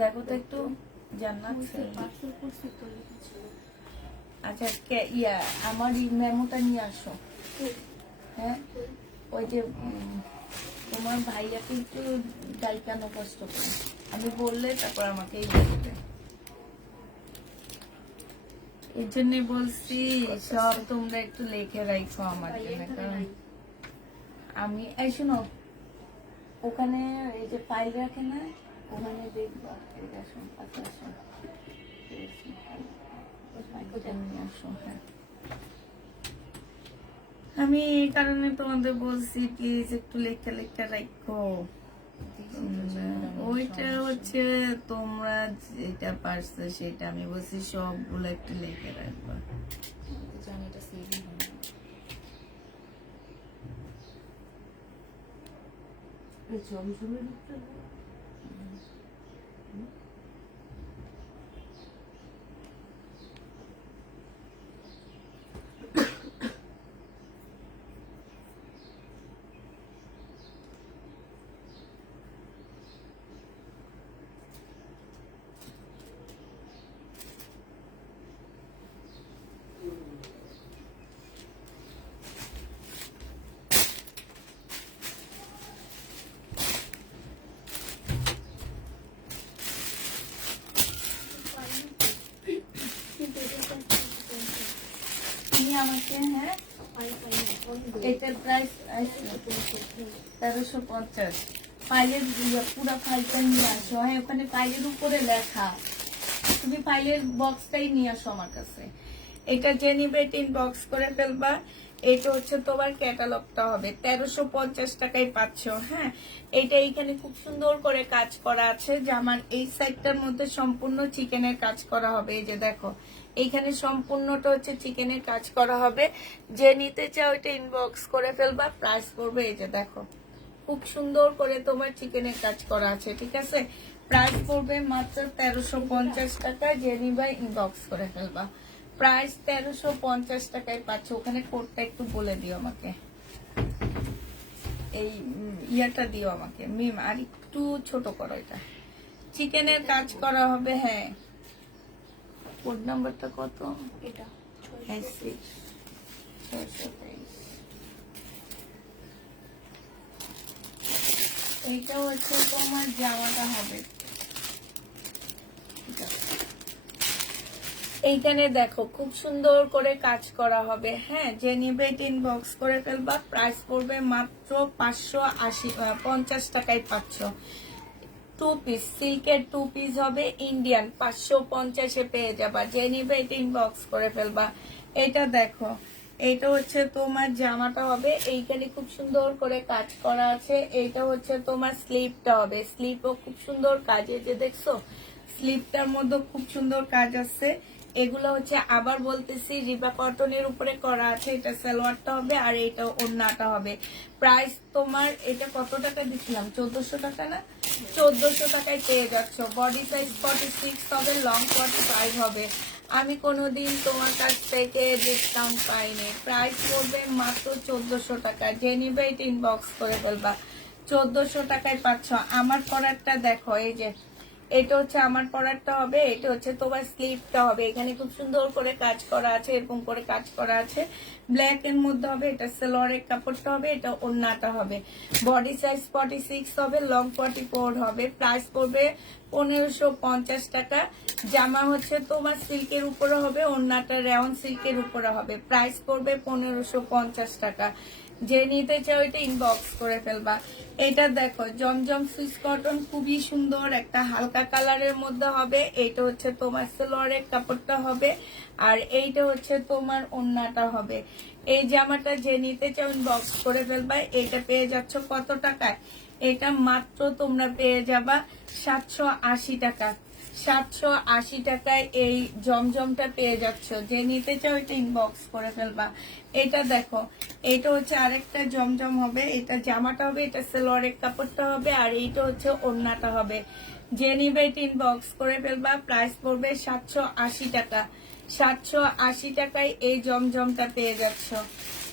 দেখো তো একটু, জান্নাত সেল। আচ্ছা, ইয়া আমার এই মেমোটা নিয়ে আসো, হ্যাঁ। ওই যে তোমার ভাইয়াকে একটু গাইকানো কষ্ট করে আমি বললে তারপর আমাকে বলবে। এই জন্য বলছি সব তোমরা একটু লিখে রাখো আমার জন্য, কারণ আমি এই শোনো, ওখানে এই যে ফাইল রাখে না, ওখানে দেখবা। এটা আসো, আচ্ছা আসো, নিয়ে আসো, হ্যাঁ। আমি এই কারণে তোমাদের বলছি প্লিজ একটু লেখা লেখা রাখো। ওইটা হচ্ছে তোমরা যেটা পারছো সেটা, আমি বলছি সবগুলো একটু লেখে রাখবা। জানি এটা সেভিং হবে। তুমি আমাকে, হ্যাঁ এটার প্রাইস 1350। ফাইলের পুরো ফাইলটা নিয়ে আসো। হ্যাঁ ওখানে ফাইলের উপরে লেখা, তুমি ফাইলের বক্সটাই নিয়ে আসো আমার কাছে। এটা যে নিবে ইনবক্স করে ফেলবা। এটা হচ্ছে তোমার ক্যাটালগটা হবে, 1350 টাকায় পাচ্ছ। হ্যাঁ এটা এইখানে খুব সুন্দর করে কাজ করা আছে। জামার এই সাইডটার মধ্যে সম্পূর্ণ চিকেনের কাজ করা হবে। এই যে দেখো এইখানে সম্পূর্ণটা হচ্ছে চিকেনের কাজ করা হবে। যে নিতে চাও এটা ইনবক্স করে ফেলবা, প্রাইস পড়বে এই যে দেখো খুব সুন্দর করে তোমার চিকেনের কাজ করা আছে। ঠিক আছে, প্রাইস পড়বে মাত্র 1350 টাকা। যে নিবা ইনবক্স করে ফেলবা, প্রাইস 1350 টাকায় পাচ্ছ। ওখানে কোডটা একটু বলে দিও আমাকে, এই ইয়াটা দিও আমাকে মিম, আর একটু ছোট করো। এটা চিকেনের কাজ করা হবে। হ্যাঁ কোড নাম্বারটা কত? এটা এইটা হচ্ছে তোমার জামাটা হবে। ঠিক আছে, এইখানে দেখো খুব সুন্দর করে কাজ করা হবে। হ্যাঁ যে নিবে ইনবক্স করে ফেলবা, প্রাইস পড়বে মাত্র 550 টাকায় পাচ্ছ। 2 পিস সিল্কের 2 পিস হবে ইন্ডিয়ান, 550-এ পেয়ে যাবা। যে নিবে ইনবক্স করে ফেলবা। এটা দেখো এইটা হচ্ছে তোমার জামাটা হবে। এইখানে খুব সুন্দর করে কাজ করা আছে। এইটা হচ্ছে তোমার স্লিপটা হবে। স্লিপও খুব সুন্দর কাজ, এই যে দেখছো স্লিপটার মধ্যে খুব সুন্দর কাজ আছে। এগুলো হচ্ছে আবার বলতেছি রিবা কটনের উপরে করা আছে। এটা সালোয়ারটা হবে আর এটা ওড়নাটা হবে। প্রাইস তোমার এটা কত টাকা দিচ্ছিলাম? 1400 টাকা না? 1400 টাকায় পেয়ে যাচ্ছ। বডি সাইজ 46 হবে, লং 45 হবে। আমি কোনোদিন তোমার কাছ থেকে ডিসকাউন্ট পাইনি। প্রাইস পড়বে মাত্র 1400 টাকা। যে নিবে এটা ইনবক্স করে ফেলবা, 1400 টাকায় পাচ্ছ। আমার পরারটা দেখো, এই যে এটা হচ্ছে আমার পরারটা হবে। এটা হচ্ছে তোমার স্লিভটা হবে। এখানে খুব সুন্দর করে কাজ করা আছে, এরকম করে কাজ করা আছে। ব্ল্যাক এর মধ্যে হবে। এটা সালোয়ারের কাপড়টা হবে, এটা ওড়নাটা হবে। বডি সাইজ 46 হবে, লং 44 হবে। প্রাইস পড়বে 1550 টাকা। জামা হচ্ছে তোমার সিল্কের উপরে হবে, ওড়নাটা রেওয়ান সিল্কের উপরে হবে। প্রাইস পড়বে 1550 টাকা। যে নিতে চাও এটা ইনবক্স করে ফেলবা। এটা দেখো জমজম সুইস কটন, খুবই সুন্দর একটা হালকা কালারের মধ্যে হবে। এইটা হচ্ছে তোমার সালোয়ারের কাপড়টা হবে আর এইটা হচ্ছে তোমার ওড়নাটা হবে। এই জামাটা যে নিতে চাও ইনবক্স করে ফেলবা। এটা পেয়ে যাচ্ছ কত টাকায়? এটা মাত্র তোমরা পেয়ে যাবা 780 টাকা। 780 টাকায় এই জমজমটা পেয়ে যাচ্ছ। যে নিতে চাও এটা ইনবক্স করে ফেলবা। এটা দেখো এটা হচ্ছে আরেকটা জমজম হবে। এটা জামাটা হবে, এটা সালোয়ারের কাপড়টা হবে আর এইটা হচ্ছে ওড়নাটা হবে। যে নিবে এটা ইনবক্স করে ফেলবা। প্রাইস পড়বে 780 টাকা। 780 টাকায় এই জমজমটা পেয়ে যাচ্ছ।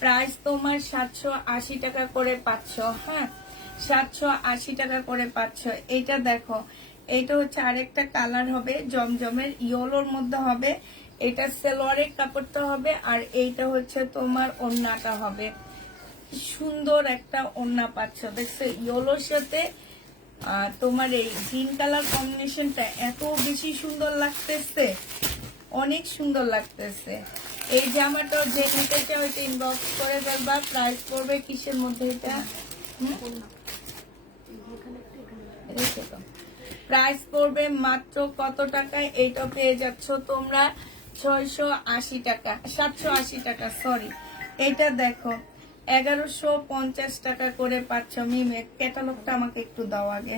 প্রাইস তোমার 780 টাকা করে পাচ্ছ। হ্যাঁ 780 টাকা করে পাচ্ছ। এইটা দেখো এইটা হচ্ছে আরেকটা কালার হবে, জমজমের ইয়েলোর মধ্যে হবে। এটা সালোয়ারের কাপড়টা হবে আর এইটা হচ্ছে তোমার ওড়নাটা হবে। সুন্দর একটা ওড়না পাচ্ছ। দেখছো ইয়েলোর সাথে তোমার এই গ্রিন কালার কম্বিনেশনটা এত বেশি সুন্দর লাগতেছে, অনেক সুন্দর লাগতেছে। এই জামাটা যে নিতে চাও এটা ইনবক্স করে ফেলবা। প্রাইস পড়বে কিসের মধ্যে? এটা প্রাইস পড়বে মাত্র কত টাকায়? এইটা পেয়ে যাচ্ছ তোমরা 680 টাকা, 780 টাকা সরি। এটা দেখো 1150 টাকা করে পাচ্ছ। মিমে ক্যাটালগটা আমাকে একটু দাও আগে।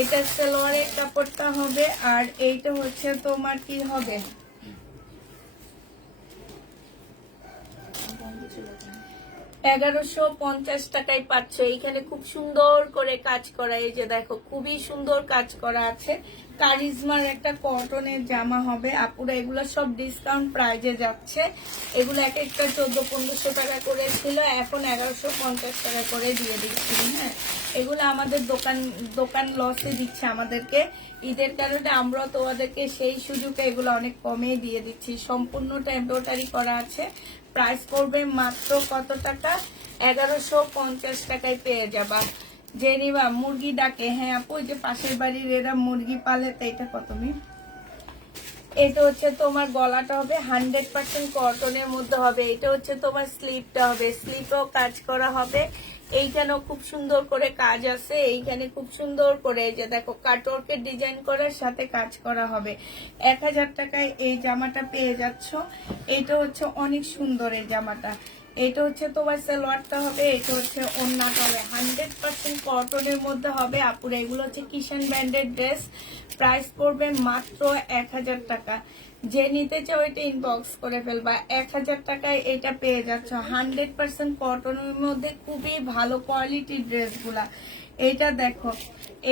এটা সালোয়ারের কাপড়টা হবে আর এইটা হচ্ছে তোমার কি হবে, 1150 টাকায় পাচ্ছ। এইখানে খুব সুন্দর করে কাজ করা, এই যে দেখো খুবই সুন্দর কাজ করা আছে। কারিজমার একটা কটনের জামা হবে আপুরা, এগুলো সব ডিসকাউন্ট প্রাইজে যাচ্ছে। এগুলো এক একটা 1400-1500 টাকা করে ছিল, এখন 1150 টাকা করে দিয়ে দিচ্ছি। হ্যাঁ, এগুলো আমাদের দোকান লসে দিচ্ছে আমাদেরকে ঈদের কারণে, আমরা তো ওদেরকে সেই সুযোগে এগুলো অনেক কমে দিয়ে দিচ্ছি। সম্পূর্ণটা এমব্রয়ডারি করা আছে। প্রাইস পড়বে মাত্র কত টাকা? 1150 টাকায় পেয়ে যাবা। যে নিবা মুরগি ডাকে, হ্যাঁ আপু ওই যে পাশের বাড়ির এরা মুরগি পালে, তো এটা কত মিনিট? এটা হচ্ছে তোমার গলাটা হবে 100% কটনের মধ্যে হবে। এটা হচ্ছে তোমার স্লিপটা হবে, স্লিপেও কাজ করা হবে। এইখানেও খুব সুন্দর করে কাজ আছে, এইখানে খুব সুন্দর করে এই যে দেখো কাটওয়ার্কের ডিজাইন করার সাথে কাজ করা হবে। 1000 টাকায় এই জামাটা পেয়ে যাচ্ছ। এইটা হচ্ছে অনেক সুন্দর এই জামাটা। এটা হচ্ছে তোমার সালোয়ারটা হবে, এটা হচ্ছে ওড়নাটা হবে। 100% কটনের মধ্যে হবে আপুরা। এগুলো হচ্ছে কিষান ব্র্যান্ডের ড্রেস। প্রাইস পড়বে মাত্র 1000 টাকা। যে নিতে চাও এটা ইনবক্স করে ফেলবা। 1000 টাকায় এটা পেয়ে যাচ্ছ। 100% কটনের মধ্যে খুবই ভালো কোয়ালিটির ড্রেসগুলা। এইটা দেখো,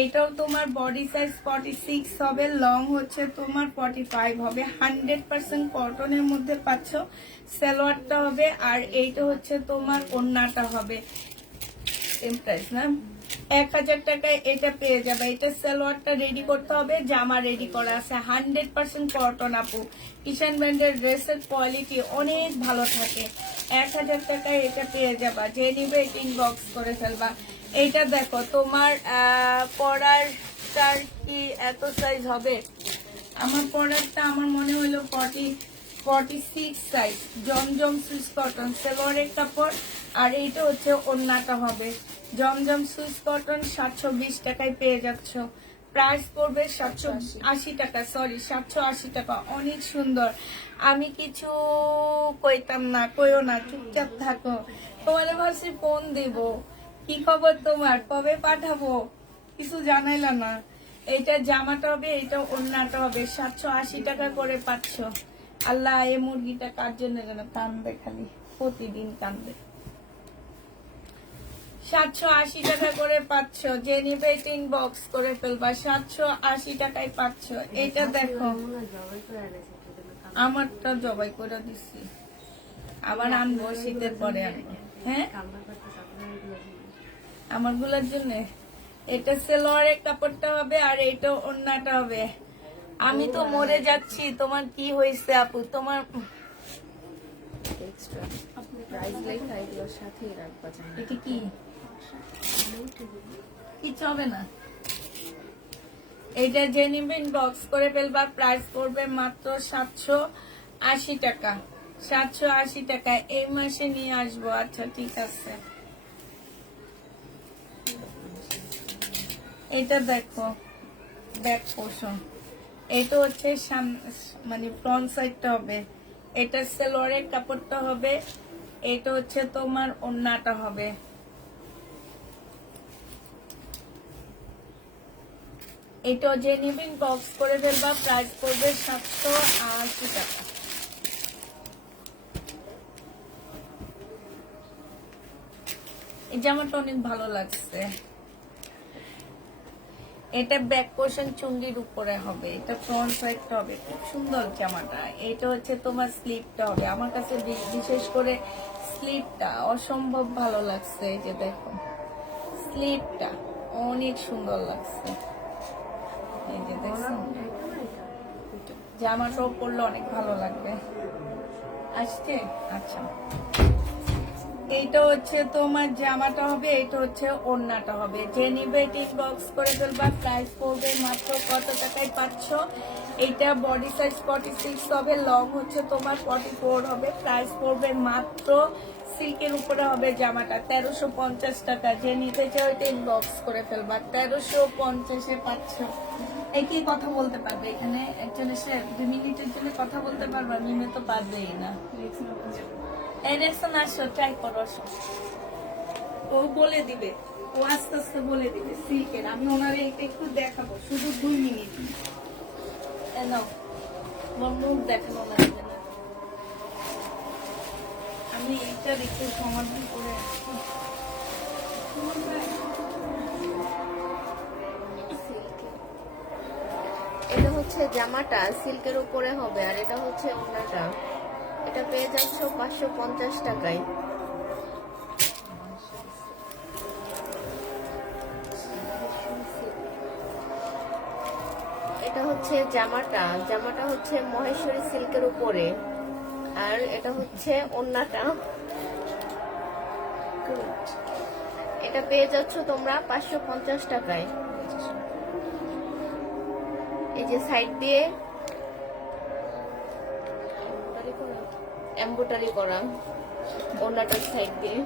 এইটাও তোমার বডি সাইজ 46 হবে, লং হচ্ছে তোমার 45 হবে। 100% কটনের মধ্যে পাচ্ছ। সালোয়ারটা হবে, আর এইটা হচ্ছে তোমার ওড়নাটা হবে। সেম প্রাইস না? 1000 টাকায় এটা পেয়ে যাবে। এটা সালোয়ারটা রেডি করতে হবে, জামা রেডি করা আছে। 100% কটন আপু। কিষান ব্র্যান্ডের ড্রেসের কোয়ালিটি অনেক ভালো থাকে। 1000 টাকায় এটা পেয়ে যাবা। যে নিবে এটা ইনবক্স করে ফেলবা। এইটা দেখো তোমার পরারটার কি এত সাইজ হবে? আমার পরারটা আমার মনে হলো 46 সাইজ। জমজম সুইস কটন সালোয়ারের কাপড়, আর এইটা হচ্ছে ওড়নাটা হবে। জমজম সুইস কটন 720 টাকায় পেয়ে যাচ্ছ। প্রাইস পড়বে 780 টাকা, সরি 780 টাকা। অনেক সুন্দর। আমি কিছু কইতাম না, কইও না, চুপচাপ থাকো। তোমার ভাবছি ফোন দিব, কি খবর তোমার, কবে পাঠাবো, কিছু জানাইলা না। এইটা জামাটা হবে, এইটা ওড়নাটা হবে। 780 টাকা করে পাচ্ছ। আল্লাহ, এই মুরগিটা কার জন্য যেন কান্দে, খালি প্রতিদিন কান্দে। 780 টাকা করে পাচ্ছ। যে নিবে এটা ইনবক্স করে ফেলবা। 780 টাকায় পাচ্ছ। এটা দেখো, আমারটা জবাই করে দিচ্ছি, আবার আনবো শীতের পরে আনবো। হ্যাঁ, আমার গুলার জন্য এটা সালোয়ারের কাপড়টা হবে, আর এইটা ওড়নাটা হবে। আমি তো মরে যাচ্ছি। তোমার কি হয়েছে আপু? তোমার এক্সট্রা আপনি প্রাইস লেখা এগুলোর সাথেই রাখবা জানেন। এটা কি কিছু হবে না। এইটা যে নিবে ইনবক্স করে ফেলবা। প্রাইস পড়বে মাত্র 780 টাকা। 780 টাকা। এই মাসে নিয়ে আসবো। আচ্ছা ঠিক আছে। এটা দেখো ব্যাক পোর্শন, এটা হচ্ছে মানে ফ্রন্ট সাইডটা হবে। এটা সালোয়ারের কাপড়টা হবে, এটা হচ্ছে তোমার ওড়নাটা হবে। এটা যে নিবেন বক্স করে ফেলবা। প্রাইস পড়বে 780 টাকা। এই জামাটা অনেক ভালো লাগছে। এটা ব্যাক পোর্শন চুন্ডির উপরে হবে, এটা ফ্রন্ট সাইডটা হবে। খুব সুন্দর জামাটা। এটা হচ্ছে তোমার স্লিপটা হবে। আমার কাছে বিশেষ করে স্লিপটা অসম্ভব ভালো লাগছে। এই যে দেখো স্লিপটা অনেক সুন্দর লাগছে। এই যে দেখো জামাটাও পরলে অনেক ভালো লাগবে। আসছে? আচ্ছা, এইটা হচ্ছে তোমার জামাটা হবে, এটা হচ্ছে ওড়নাটা হবে। যে নিবে ইনবক্স করে ফেলবা। প্রাইস পড়বে মাত্র কত টাকায় পাচ্ছ? এটা বডি সাইজ 46 হবে, লং হচ্ছে তোমার 44 হবে। প্রাইস পড়বে মাত্র, সিল্কের উপরে হবে জামাটা, 1350 টাকা। যে নিতে চাও এটা ইনবক্স করে ফেলবা। 1350-এ পাচ্ছ। একই কথা বলতে পারবে এখানে একজন এসে 2 মিনিটের জন্য কথা বলতে পারবা? মিমে তো পারবেই না। এলেকশন আসো, ট্রাই করো, আসো। ও বলে দিবে, ও আস্তে আস্তে বলে দিবে সিল্কের। আমি ওনারে এটা একটু দেখাবো, শুধু 2 মিনিট। নাও, আমার মুখ দেখানো লাগবে না। আমি এটার একটু সমাধান করে আসছি। এটা হচ্ছে জামাটা সিল্কের উপরে হবে, আর এটা হচ্ছে ওড়নাটা। এটা পেয়ে যাচ্ছ 550 টাকায়। এটা হচ্ছে জামাটা, জামাটা হচ্ছে মহেশ্বরী সিল্কের উপরে, আর এটা হচ্ছে ওড়নাটা। এটা পেয়ে যাচ্ছ তোমরা 550 টাকায়। এই যে সাইড দিয়ে এমব্রয়ডারি করা ওড়নাটার সাইড দিয়ে।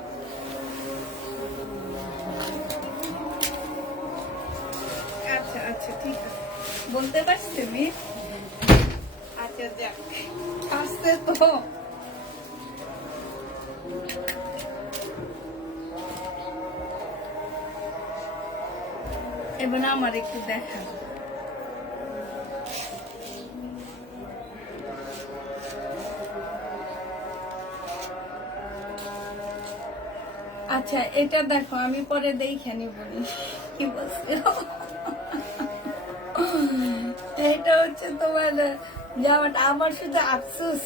আচ্ছা আচ্ছা ঠিক আছে, বলতে পারছি আমি। আচ্ছা যাক, আসছে তো। এবার আমার একটু দেখা। আচ্ছা এটা দেখো, আমি পরে দেখে নি বলি কি বলছি। এটা হচ্ছে তোমার জামাটা। আমার শুধু আফসোস,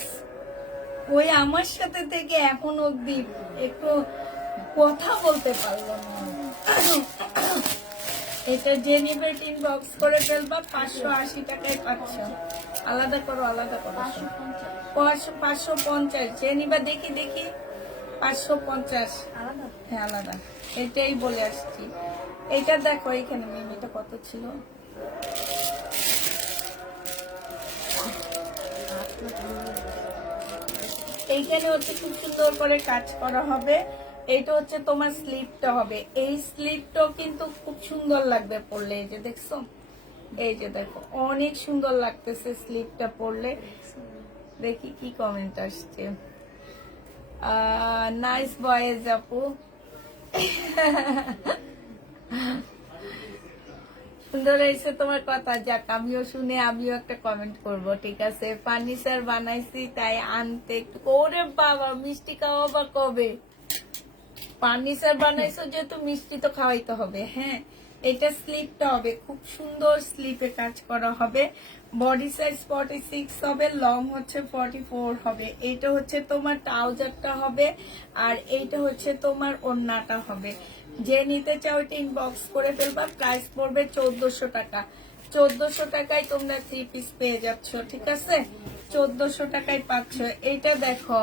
ওই আমার সাথে থেকে এখন অব্দি একটু কথা বলতে পারলাম না। এটা জেনিভেট ইনবক্স করে ফেলবা, 580 টাকায় পাচ্ছ। আলাদা করো, আলাদা করো। 550 জেনিভা, দেখি দেখি 550। হ্যাঁ আলাদা, এটাই বলে আসছি। এটা দেখো এখানে মিমিটা কত ছিল। এইখানে হচ্ছে খুব সুন্দর করে কাজ করা হবে। এটা হচ্ছে তোমার স্লিপটা হবে। এই স্লিপটাও কিন্তু খুব সুন্দর লাগবে পরলে। এই যে দেখছো, এই যে দেখো অনেক সুন্দর লাগতেছে স্লিপটা পরলে। দেখি কি কমেন্ট আসছে। নাইস বয়েজ আপু। সুন্দর হয়েছে তোমার কথা। যাক, আমিও শুনে আমিও একটা কমেন্ট করব, ঠিক আছে। ফার্নিচার বানাইছি তাই আনতে একটু। ওরে বাবা, মিষ্টি খাওয়াবা কবে? ফার্নিচার বানাইছো যেহেতু মিষ্টি তো খাওয়াইতে হবে। হ্যাঁ, এটা স্লিপটা হবে, খুব সুন্দর স্লিপে কাজ করা হবে। বডি সাইজ 46 হবে, লং হচ্ছে 44 হবে। এটা হচ্ছে তোমার ট্রাউজারটা হবে, আর এইটা হচ্ছে তোমার ওড়নাটা হবে। যে নিতে চাও এটা ইনবক্স করে ফেলবা। প্রাইস পড়বে 1400 টাকা। 1400 টাকায় তোমরা 3 পিস পেয়ে যাচ্ছ, ঠিক আছে। 1400 টাকায় পাচ্ছ। এটা দেখো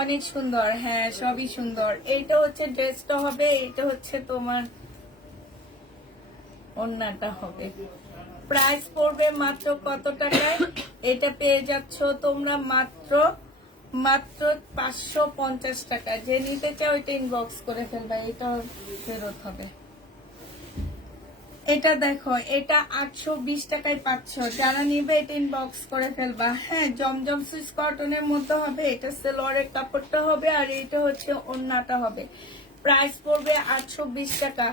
অনেক সুন্দর। হ্যাঁ সবই সুন্দর। এইটা হচ্ছে ড্রেসটা হবে, এটা হচ্ছে তোমার ওড়নাটা হবে। প্রাইস পড়বে মাত্র কত টাকায়? এটা পেয়ে যাচ্ছ তোমরা মাত্র 550 টাকা। যে নিতে চাও এটা ইনবক্স করে ফেলবা, এটা ফেরত হবে। এটা দেখো, এটা 820 টাকায় পাচ্ছ। যারা নিবে এটা ইনবক্স করে ফেলবা। হ্যাঁ, জমজম সুইস কটনের মধ্যে হবে। এটা সেলোয়ারের কাপড়টা হবে, আর এটা হচ্ছে ওড়নাটা হবে। প্রাইস পড়বে 820 টাকা।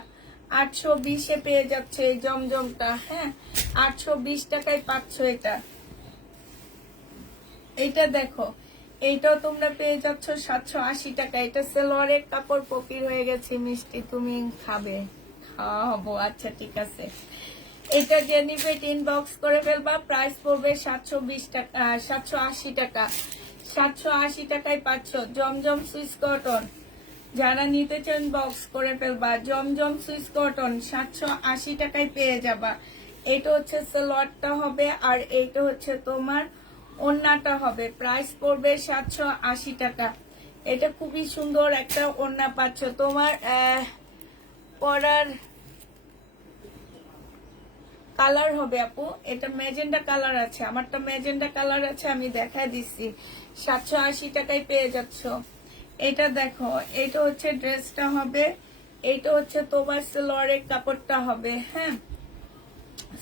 820-এ পেয়ে যাচ্ছে এই জমজমটা। হ্যাঁ, 820 টাকায় পাচ্ছ এটা। এটা দেখো, এইটাও তোমরা পেয়ে যাচ্ছ 780 টাকা। এটা সেলোয়ারের কাপড়, পকির হয়ে গেছে মিষ্টি, তুমি খাবে? হবো, আচ্ছা ঠিক আছে। এটা যে নিবে ইনবক্স করে ফেলবা। প্রাইস পড়বে 720 টাকা, 780 টাকা। 780 টাকায় পাচ্ছ জমজম সুইস কটন। যারা নিতে চান বক্স করে ফেলবা। জমজম সুইস কটন 780 টাকায় পেয়ে যাবা। এটা হচ্ছে সালোয়ারটা হবে, আর এইটা হচ্ছে তোমার ওড়নাটা হবে। প্রাইস পড়বে 780 টাকা। এটা খুবই সুন্দর একটা ওড়না পাচ্ছ তোমার। পরার কালার হবে আপু, এটা ম্যাজেন্ডা কালার আছে, আমারটা ম্যাজেন্ডা কালার আছে, আমি দেখাই দিচ্ছি। 780 টাকায় পেয়ে যাচ্ছ। এটা দেখো, এটা হচ্ছে ড্রেসটা হবে, এটা হচ্ছে তোমার সালোয়ারের কাপড়টা হবে। হ্যাঁ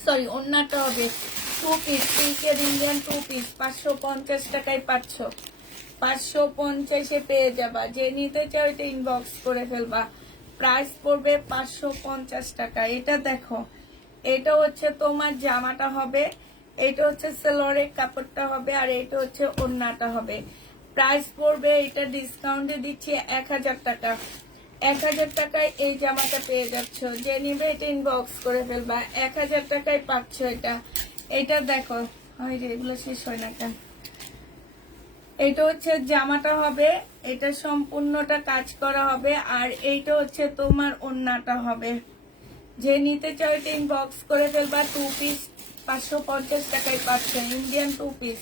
সরি, ওড়নাটা হবে। 2 পিস সিল্কের ইন্ডিয়ান 2 পিস 550 টাকায় পাচ্ছ। 550-এ পেয়ে যাবা। যে নিতে চাও এটা ইনবক্স করে ফেলবা। প্রাইস পড়বে 550 টাকা। এটা দেখো, এটা হচ্ছে তোমার জামাটা হবে, এটা হচ্ছে সালোয়ারের কাপড়টা হবে, আর এটা হচ্ছে ওড়নাটা হবে। প্রাইস পড়বে, এটা ডিসকাউন্টে দিচ্ছি 1000 টাকা। 1000 টাকায় এই জামাটা পেয়ে যাচ্ছ, যে নিবে এটা ইনবক্স করে ফেলবা। 1000 টাকায় পাচ্ছ এটা। এটা দেখো, এগুলো শেষ হয় না কেন। এটা হচ্ছে জামাটা হবে, এটা সম্পূর্ণটা কাজ করা হবে, আর এইটা হচ্ছে তোমার ওড়নাটা হবে। যে নিতে চাও এটা ইনবক্স করে ফেলবা। 2 পিস 550 টাকায় পাচ্ছ, ইন্ডিয়ান 2 পিস।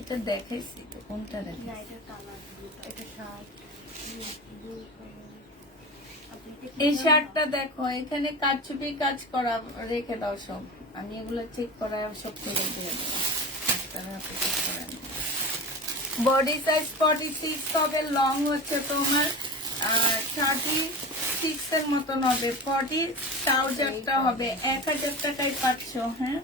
এটা দেখাইছি তো, কোনটা দেখাইছি? এই শার্টটা দেখো, এখানে কারচুপি কাজ করা, রেখে দাও সব। আমি এগুলো চেক করা সব থেকে দিয়ে দেবো। বডি সাইজ 46 হবে, লং হচ্ছে তোমার 36 এর মতন হবে। 40 ট্রাউজারটা হবে। 1000 টাকায় পাচ্ছ। হ্যাঁ,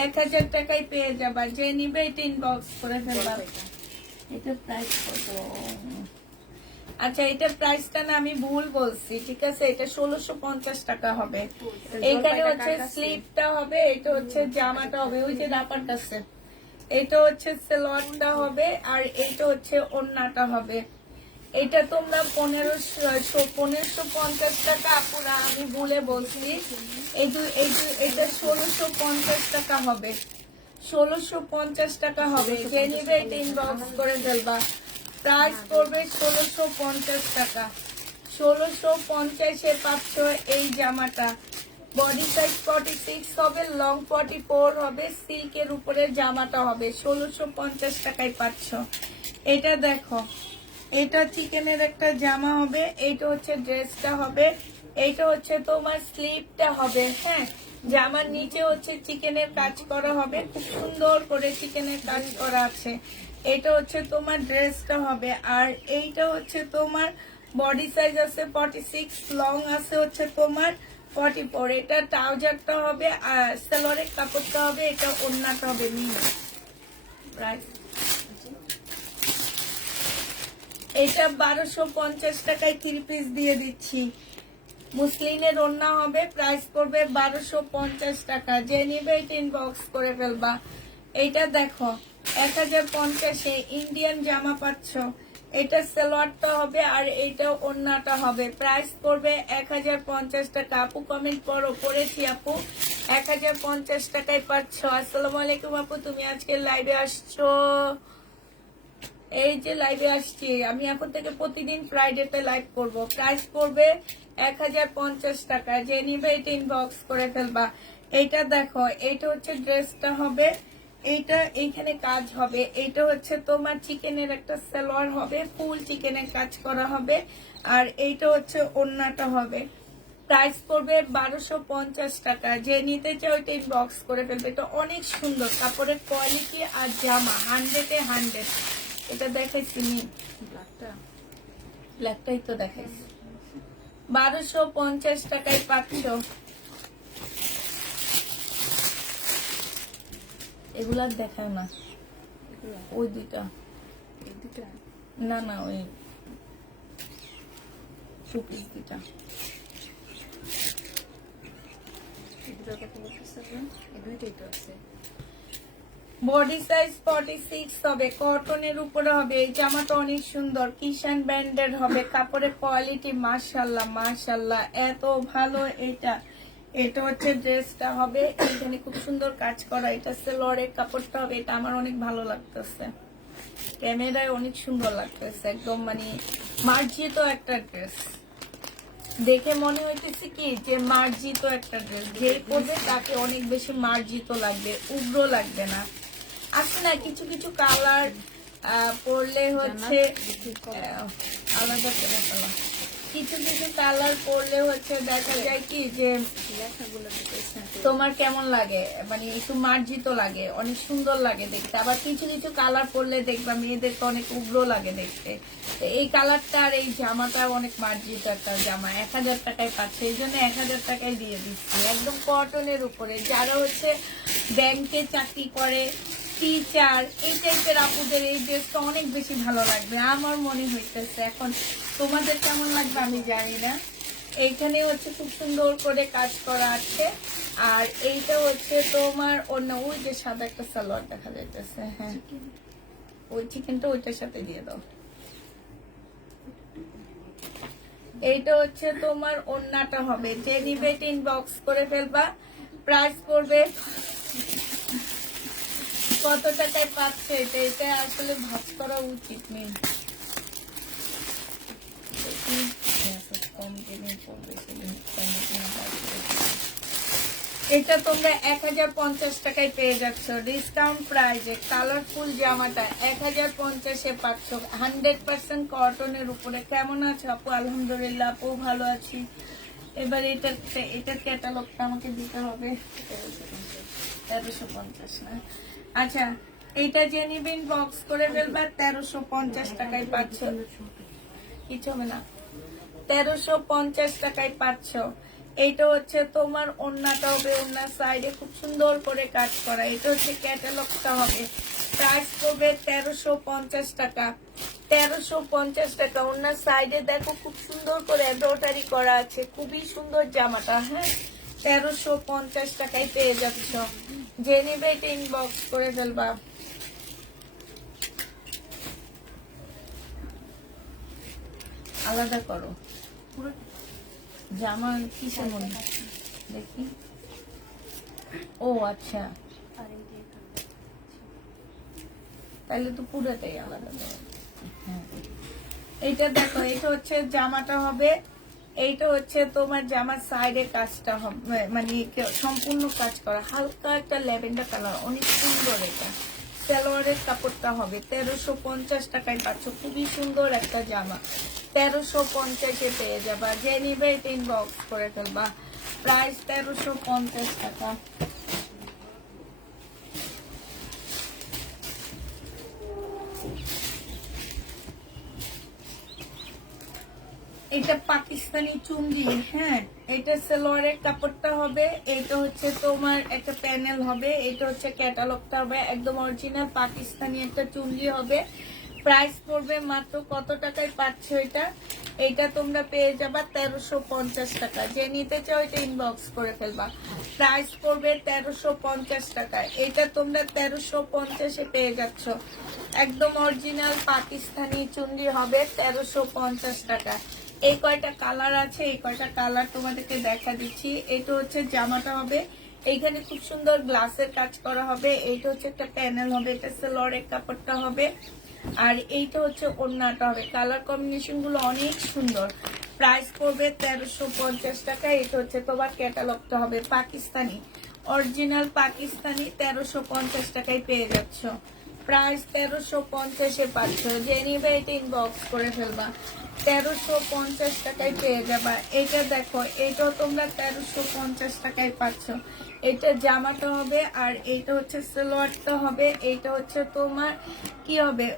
1000 টাকায় পেয়ে যাবা। যে নিবে এটা ইনবক্স করে ফেলবা। এটা প্রাইস কত? আচ্ছা, এটা প্রাইসটা না আমি ভুল বলছি, ঠিক আছে। এটা 1650 টাকা হবে। এখানে হচ্ছে স্লিপটা হবে, এটা হচ্ছে জামাটা হবে, ওই যে রাপার কাছে। এটা হচ্ছে সালোয়ারটা হবে, আর এটা হচ্ছে ওড়নাটা হবে। এটা তোমরা 1550 টাকা আপুরা, আমি ভুলে বলছি। এটা 1650 টাকা হবে। 1650 টাকা হবে। যে নিবে এটা ইনবক্স করে ফেলবা। প্রাইস পড়বে 1650 টাকা। 1650-এ পাচ্ছ এই জামাটা। বডি সাইজ 46 হবে, লং 44 হবে, সিল্কের উপরে জামাটা হবে। 1650 টাকায় পাচ্ছ। এটা দেখো, এটা চিকেনের একটা জামা হবে, এইটা হচ্ছে ড্রেসটা হবে, এইটা হচ্ছে তোমার স্লিপটা হবে। হ্যাঁ, জামার নিচে হচ্ছে চিকেনের কাজ করা হবে, খুব সুন্দর করে চিকেনের কাজ করা আছে। এটা হচ্ছে তোমার ড্রেসটা হবে, আর এইটা হচ্ছে তোমার বডি সাইজ আছে 46, লং আছে হচ্ছে তোমার 44। এটা ট্রাউজারটা হবে, আর সালোয়ারের কাপড়টা হবে, এটা ওড়নাটা হবে। প্রাইস এটা 1250 টাকায় 3 পিস দিয়ে দিচ্ছি। মুসলিনের ওড়না হবে, প্রাইস পড়বে 1250 টাকা। যে নিবে এটা ইনবক্স করে ফেলবা। এইটা দেখো, 1050-এ ইন্ডিয়ান জামা পাচ্ছ। এটা সালোয়ারটা হবে, আর এইটা ওড়নাটা হবে। প্রাইস পড়বে 1050 টাকা। আপু কমেন্ট করো, পড়েছি আপু। 1050 টাকায় পাচ্ছ। আসসালামু আলাইকুম আপু, তুমি আজকে লাইভে আসছো? এই যে লাইভে আসছি আমি, এখন থেকে প্রতিদিন ফ্রাইডেতে লাইভ করব। প্রাইস পড়বে 1050 টাকা। যে নিবে এটা ইনবক্স করে ফেলবা। এইটা দেখো, এইটা হচ্ছে ড্রেসটা হবে, এইটা এইখানে কাজ হবে। এইটা হচ্ছে তোমার চিকেনের একটা সালোয়ার হবে, ফুল চিকেনের কাজ করা হবে, আর এইটা হচ্ছে ওড়নাটা হবে। প্রাইস পড়বে 1250 টাকা। যে নিতে চাও এটা ইনবক্স করে ফেলবে। এটা অনেক সুন্দর, কাপড়ের কোয়ালিটি আর জামা 100-এ 100। এটা দেখাইছি নি, ব্ল্যাকটাই তো দেখাইছি। 1250 টাকায় পাচ্ছ। এগুলা দেখায় না, ওই দুইটা না না, ওই সুপিস দুইটা। বডি সাইজ 46 হবে, কটনের উপরে হবে। এই জামাটা অনেক সুন্দর, কিষান ব্র্যান্ডের হবে, কাপড়ের কোয়ালিটি মাশাআল্লাহ মাশাআল্লাহ, এত ভালো। এটা হচ্ছে ড্রেসটা হবে, এখানে খুব সুন্দর কাজ করা। এটা সালোয়ারের কাপড়টা হবে, এটা আমার অনেক ভালো লাগতেছে, ক্যামেরায় অনেক সুন্দর লাগতেছে, একদম মানে মার্জিত একটা ড্রেস। দেখে মনে হইতেছে কি যে মার্জিত একটা ড্রেস, যে পরবে তাকে অনেক বেশি মার্জিত লাগবে, উগ্র লাগবে না। আছে না কিছু কিছু কালার পরলে হচ্ছে আলাদা করে ফেলা, কিছু কিছু কালার পরলে হচ্ছে দেখা যায় কি যে তোমার কেমন লাগে, মানে একটু মার্জিত লাগে, অনেক সুন্দর লাগে দেখতে। আবার কিছু কিছু কালার পরলে দেখবা মেয়েদেরকে অনেক উগ্র লাগে দেখতে। এই কালারটা আর এই জামাটা অনেক মার্জিত একটা জামা, 1000 টাকায় পাচ্ছে। এই জন্য 1000 টাকায় দিয়ে দিচ্ছি, একদম কটনের উপরে। যারা হচ্ছে ব্যাংকে চাকরি করে, টিচার এই টাইপের আপুদের এই ড্রেসটা অনেক বেশি ভালো লাগবে আমার মনে হইতেছে। এখন তোমাদের কেমন লাগবে আমি জানি না। এইখানে হচ্ছে খুব সুন্দর করে কাজ করা আছে। আর এইটা হচ্ছে তোমার অন্য ওই যে সাদা একটা সালোয়ার দেখা যাইতেছে, হ্যাঁ ওই চিকেনটা ওইটার সাথে দিয়ে দাও। এইটা হচ্ছে তোমার ওন্নাটা হবে, যে নিবে ইনবক্স করে ফেলবা। প্রাইস পড়বে কত টাকায় পাচ্ছে এটা, এটা আসলে ভাজ করা উচিত নেই। এটা তোমরা 1050 টাকায় পেয়ে যাচ্ছ ডিসকাউন্ট প্রাইজে। কালারফুল জামাটা 1050-এ পাচ্ছ, 100% কটনের উপরে। কেমন আছো আপু? আলহামদুলিল্লাহ আপু ভালো আছি। এবার এটার ক্যাটালগটা আমাকে দিতে হবে। 1350 না, আচ্ছা এইটা যে নিবেন বক্স করে ফেলবা। 1350 টাকায় পাচ্ছ, কিছু হবে না, 1350 টাকায় পাচ্ছ। এইটা হচ্ছে তোমার ওন্নাটা হবে, ওন্নার সাইডে খুব সুন্দর করে কাজ করা। এটা হচ্ছে ক্যাটালগটা হবে। প্রাইস পড়বে 1350 টাকা। 1350 টাকা। ওন্নার সাইডে দেখো খুব সুন্দর করে এমব্রয়ডারি করা আছে, খুবই সুন্দর জামাটা। হ্যাঁ 1350 টাকায় পেয়ে যাচ্ছ। যে নিবে এটা ইনবক্স করে ফেলবা। আলাদা করো জামা কিসের মধ্যে দেখি। ও আচ্ছা, তাহলে তো পুরোটাই আলাদা করো। হ্যাঁ এইটা দেখো, এটা হচ্ছে জামাটা হবে। এইটা হচ্ছে তোমার জামার সাইডের কাজটা হবে, মানে সম্পূর্ণ কাজ করা, হালকা একটা ল্যাভেন্ডার কালার, অনেক সুন্দর। এটা সালোয়ারের কাপড়টা হবে। 1350 টাকায় পাচ্ছ, খুবই সুন্দর একটা জামা। 1350-এ পেয়ে যাবা। যে নিবে এটা ইনবক্স করে ফেলবা। প্রাইস 1350 টাকা। এটা পাকিস্তানি চুঙ্গি। হ্যাঁ এটা সালোয়ারের কাপড়টা হবে। এটা হচ্ছে তোমার একটা প্যানেল হবে। এটা হচ্ছে ক্যাটালগটা হবে, একদম অরিজিনাল পাকিস্তানি একটা চুঙ্গি হবে। প্রাইস পড়বে মাত্র কত টাকায় পাচ্ছ এটা? এইটা তোমরা পেয়ে যাবা 1350 টাকা। যে নিতে চাও এটা ইনবক্স করে ফেলবা। প্রাইস পড়বে 1350 টাকা। এটা তোমরা 1350-এ পেয়ে যাচ্ছ। একদম অরিজিনাল পাকিস্তানি চুন্ডি হবে 1350 টাকা। এই কয়টা কালার আছে, এই কয়টা কালার তোমাদেরকে দেখা দিচ্ছি। এটা হচ্ছে জামাটা হবে, এইখানে খুব সুন্দর গ্লাসের কাজ করা হবে। এইটা হচ্ছে একটা প্যানেল হবে, এটা সালোয়ারের কাপড়টা হবে। আর এইটা হচ্ছে ওড়নাটা হবে। কালার কম্বিনেশন গুলো অনেক সুন্দর। প্রাইস পড়বে 1350 টাকা। এটা হচ্ছে তোমার ক্যাটালগটা হবে পাকিস্তানি, অরিজিনাল পাকিস্তানি। 1350 টাকায় পেয়ে যাচ্ছ। প্রাইস 1350-এ পাচ্ছ। যে নিবে এটা ইনবক্স করে ফেলবা। 1350 টাকায় পেয়ে যাবা। এটা দেখো, এটাও তোমরা 1350 টাকায় পাচ্ছ। এটা জামাটা হবে, আর এইটা হচ্ছে সালোয়ারটা হবে। এইটা হচ্ছে তোমার কি হবে,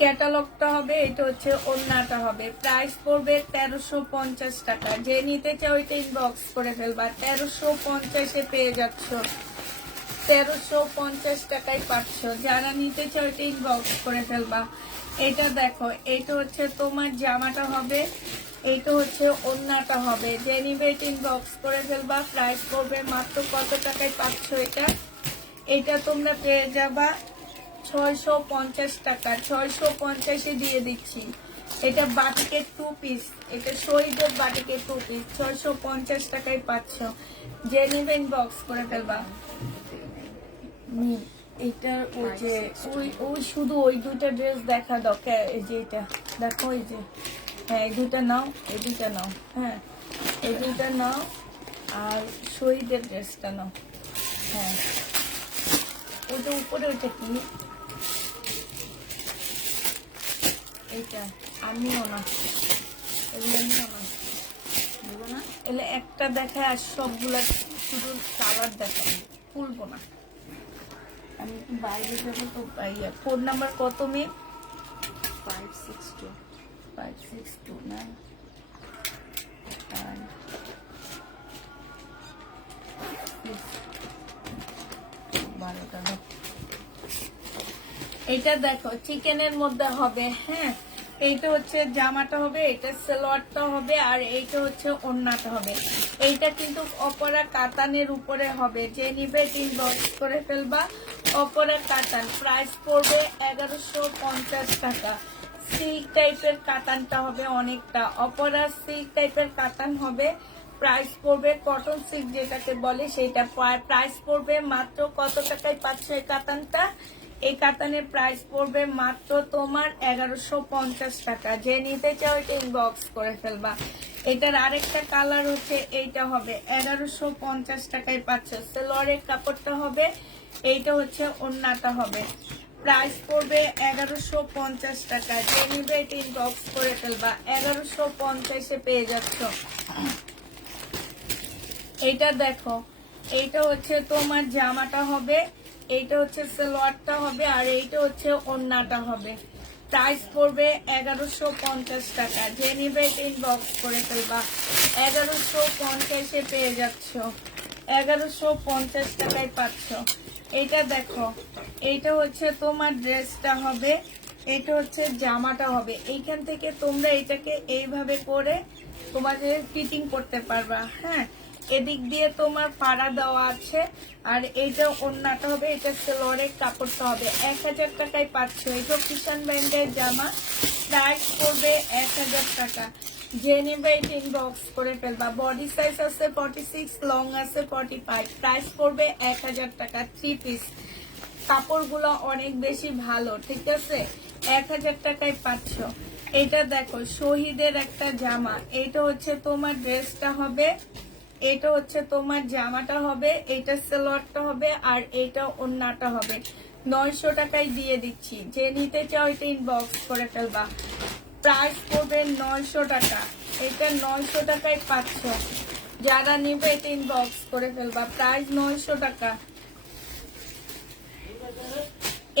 ক্যাটালগটা হবে। এটা হচ্ছে ওড়নাটা হবে। প্রাইস পড়বে 1350 টাকা। যে নিতে চাও এটা ইনবক্স করে ফেলবা। 1350-এ পেয়ে যাচ্ছ। 1350 টাকায় পাচ্ছ। যারা নিতে চাও এটা ইনবক্স করে ফেলবা। এটা দেখো, এটা হচ্ছে তোমার জামাটা হবে, এইটা হচ্ছে ওড়নাটা হবে। যে নিবে এটা ইনবক্স করে ফেলবা। প্রাইস পড়বে মাত্র কত টাকায় পাচ্ছ এটা? এটা তোমরা পেয়ে যাবা 650 টাকা। 650-এ দিয়ে দিচ্ছি। এটা বাটিকের 2 পিস, এটা শহীদের বাটিকের 2 পিস 650 টাকায় পাচ্ছ। যে নিবে ইনবক্স করে ফেলবা। এইটার ওই যে ওই শুধু ওই দুইটা ড্রেস দেখা দাও। এই যে এটা দেখো, এই যে হ্যাঁ এই দুইটা নাও, এই দুইটা নাও। হ্যাঁ এই দুইটা নাও, আর শহীদের ড্রেসটা নাও। হ্যাঁ ওইটা উপরে, ওইটা কি এইটা? আমিও না, এগুলো নিও না, দেবো না। এলে একটা দেখায় আর সবগুলা শুধু কালার দেখায়, খুলবো না। আমি একটু বাইরে যাবো তো। ফোন নাম্বার কত মেয়ে? 562 না, 12টা। এটা দেখো চিকেনের মধ্যে হবে, হ্যাঁ। এইটা হচ্ছে জামাটা হবে, এটা সালোয়ারটা হবে, আর এইটা হচ্ছে ওড়নাটা হবে। এইটা কিন্তু অপরা কাতানের উপরে হবে, যে নিবে ইনবক্স করে ফেলবা। অপরা কাতান, প্রাইস পড়বে 1150 টাকা। সিল্ক টাইপের কাতানটা হবে অনেকটা, অপরা সিল্ক টাইপের কাতান হবে। প্রাইস পড়বে কটন সিল্ক যেটাকে বলে, সেটা প্রাইস পড়বে মাত্র কত টাকায় পাচ্ছ এই কাতানটা? এই কাতানের প্রাইস পড়বে মাত্র তোমার 1150 টাকা। যে নিতে চাও এটা ইনবক্স করে ফেলবা। এটার আরেকটা কালার হচ্ছে এইটা হবে, 1150 টাকায় পাচ্ছ। সালোয়ারের কাপড়টা হবে, এইটা হচ্ছে ওড়নাটা হবে। প্রাইস পড়বে 1150 টাকা। যে নিবে এটা ইনবক্স করে ফেলবা, 1150-এ পেয়ে যাচ্ছ। এইটা দেখো, এইটা হচ্ছে তোমার জামাটা হবে, এইটা হচ্ছে সালোয়ারটা হবে, আর এইটা হচ্ছে ওড়নাটা হবে। প্রাইস পড়বে 1150 টাকা। যে নিবে ইনবক্স করে ফেলবা, 1150-এ পেয়ে যাচ্ছ। 1150 টাকায় পাচ্ছ। এইটা দেখো, এইটা হচ্ছে তোমার ড্রেসটা হবে, এটা হচ্ছে জামাটা হবে। এইখান থেকে তোমরা এটাকে এইভাবে করে তোমাদের ফিটিং করতে পারবা, হ্যাঁ। এদিক দিয়ে তোমার পাড়া দেওয়া আছে, আর এইটা ওড়নাটা হবে, এটা সালোয়ারের কাপড়টা হবে। 1000 টাকায় পাচ্ছ। এটা কিষান ব্র্যান্ডের জামা, প্রাইস পড়বে 1000 টাকা। যে নেবে এটা ইনবক্স করে ফেলবা। বডি সাইজ আছে 46, লং আছে 45, প্রাইস পড়বে 1000 টাকা। 3 পিস, কাপড়গুলো অনেক বেশি ভালো, ঠিক আছে। 1000 টাকায় পাচ্ছ। এটা দেখো শহীদের একটা জামা, এইটা হচ্ছে তোমার ড্রেসটা হবে, এটা হচ্ছে তোমার জামাটা হবে, এইটা সালোয়ারটা হবে, আর এইটা ওড়নাটা হবে। 900 টাকায় দিয়ে দিচ্ছি। যে নিতে চাও এটা ইনবক্স করে ফেলবা। প্রাইস পড়বে 900 টাকা। এটা 900 টাকায় পাচ্ছ। যারা নিবে এটা ইনবক্স করে ফেলবা, প্রাইস 900 টাকা।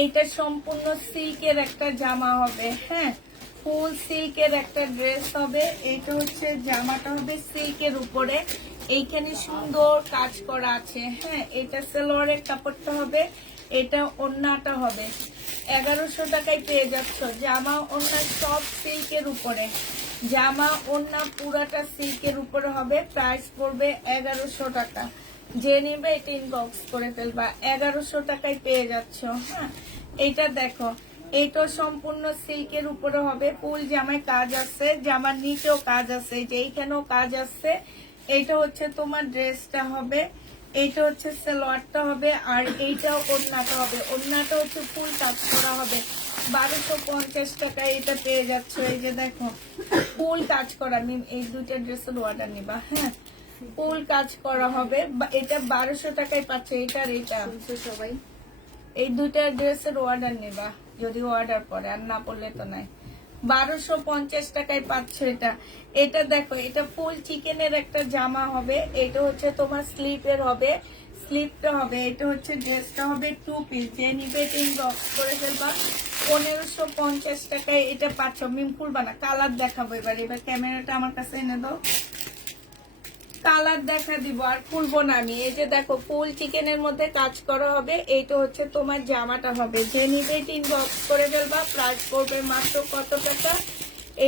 এটা সম্পূর্ণ সিল্কের একটা জামা হবে, হ্যাঁ, ফুল সিল্কের একটা ড্রেস হবে। এটা হচ্ছে জামাটা হবে সিল্কের উপরে, এইখানে সুন্দর কাজ করা আছে, হ্যাঁ। এটা সালোয়ারের কাপড়টা হবে, এটা ওড়নাটা হবে। 1100 টাকায় পেয়ে যাচ্ছ। জামা ওড়না সব সিল্কের উপরে, জামা ওড়না পুরাটা সিল্কের উপরে হবে। প্রাইস পড়বে 1100 টাকা। যে নিবে এটা ইনবক্স করে ফেলবা, 1100 টাকায় পেয়ে যাচ্ছ, হ্যাঁ। এইটা দেখো, এইটা সম্পূর্ণ সিল্কের উপরে হবে, ফুল জামায় কাজ আছে, জামার নিচেও কাজ আছে, যে এইখানেও কাজ আছে। এইটা হচ্ছে তোমার ড্রেসটা হবে, এইটা হচ্ছে সালোয়ারটা হবে, আর এইটা ওড়নাটা হবে। ওড়নাটা হচ্ছে ফুল কাজ করা হবে। 1250 টাকায় এটা পেয়ে যাচ্ছ। এই যে দেখো ফুল কাজ করা, আমি এই দুইটা ড্রেসের অর্ডার নিবা, হ্যাঁ। ফুল কাজ করা হবে, এটা 1200 টাকায় পাচ্ছে। এটার এটা সবাই এই দুইটা ড্রেসের অর্ডার নেবা, যদি অর্ডার পরে, আর না পড়লে তো নাই। 1250 টাকায় পাচ্ছ এটা। এটা দেখো, এটা ফুল চিকেনের একটা জামা হবে, এটা হচ্ছে তোমার স্লিপের হবে, স্লিপটা হবে। এটা হচ্ছে ড্রেসটা হবে 2 পিস। যে নিবে ইনবক্স করে ফেলবা। 1550 টাকায় এটা পাচ্ছ। মিম খুলবা না, কালার দেখাবো এবার। এবার ক্যামেরাটা আমার কাছে এনে দাও, কালার দেখা দিব, আর খুলবো না আমি। এই যে দেখো ফুল চিকেনের মধ্যে কাজ করা হবে, এইটা হচ্ছে তোমার জামাটা হবে। যে নিবে ইনবক্স করে ফেলবা। প্রাইস পড়বে মাত্র কত টাকা?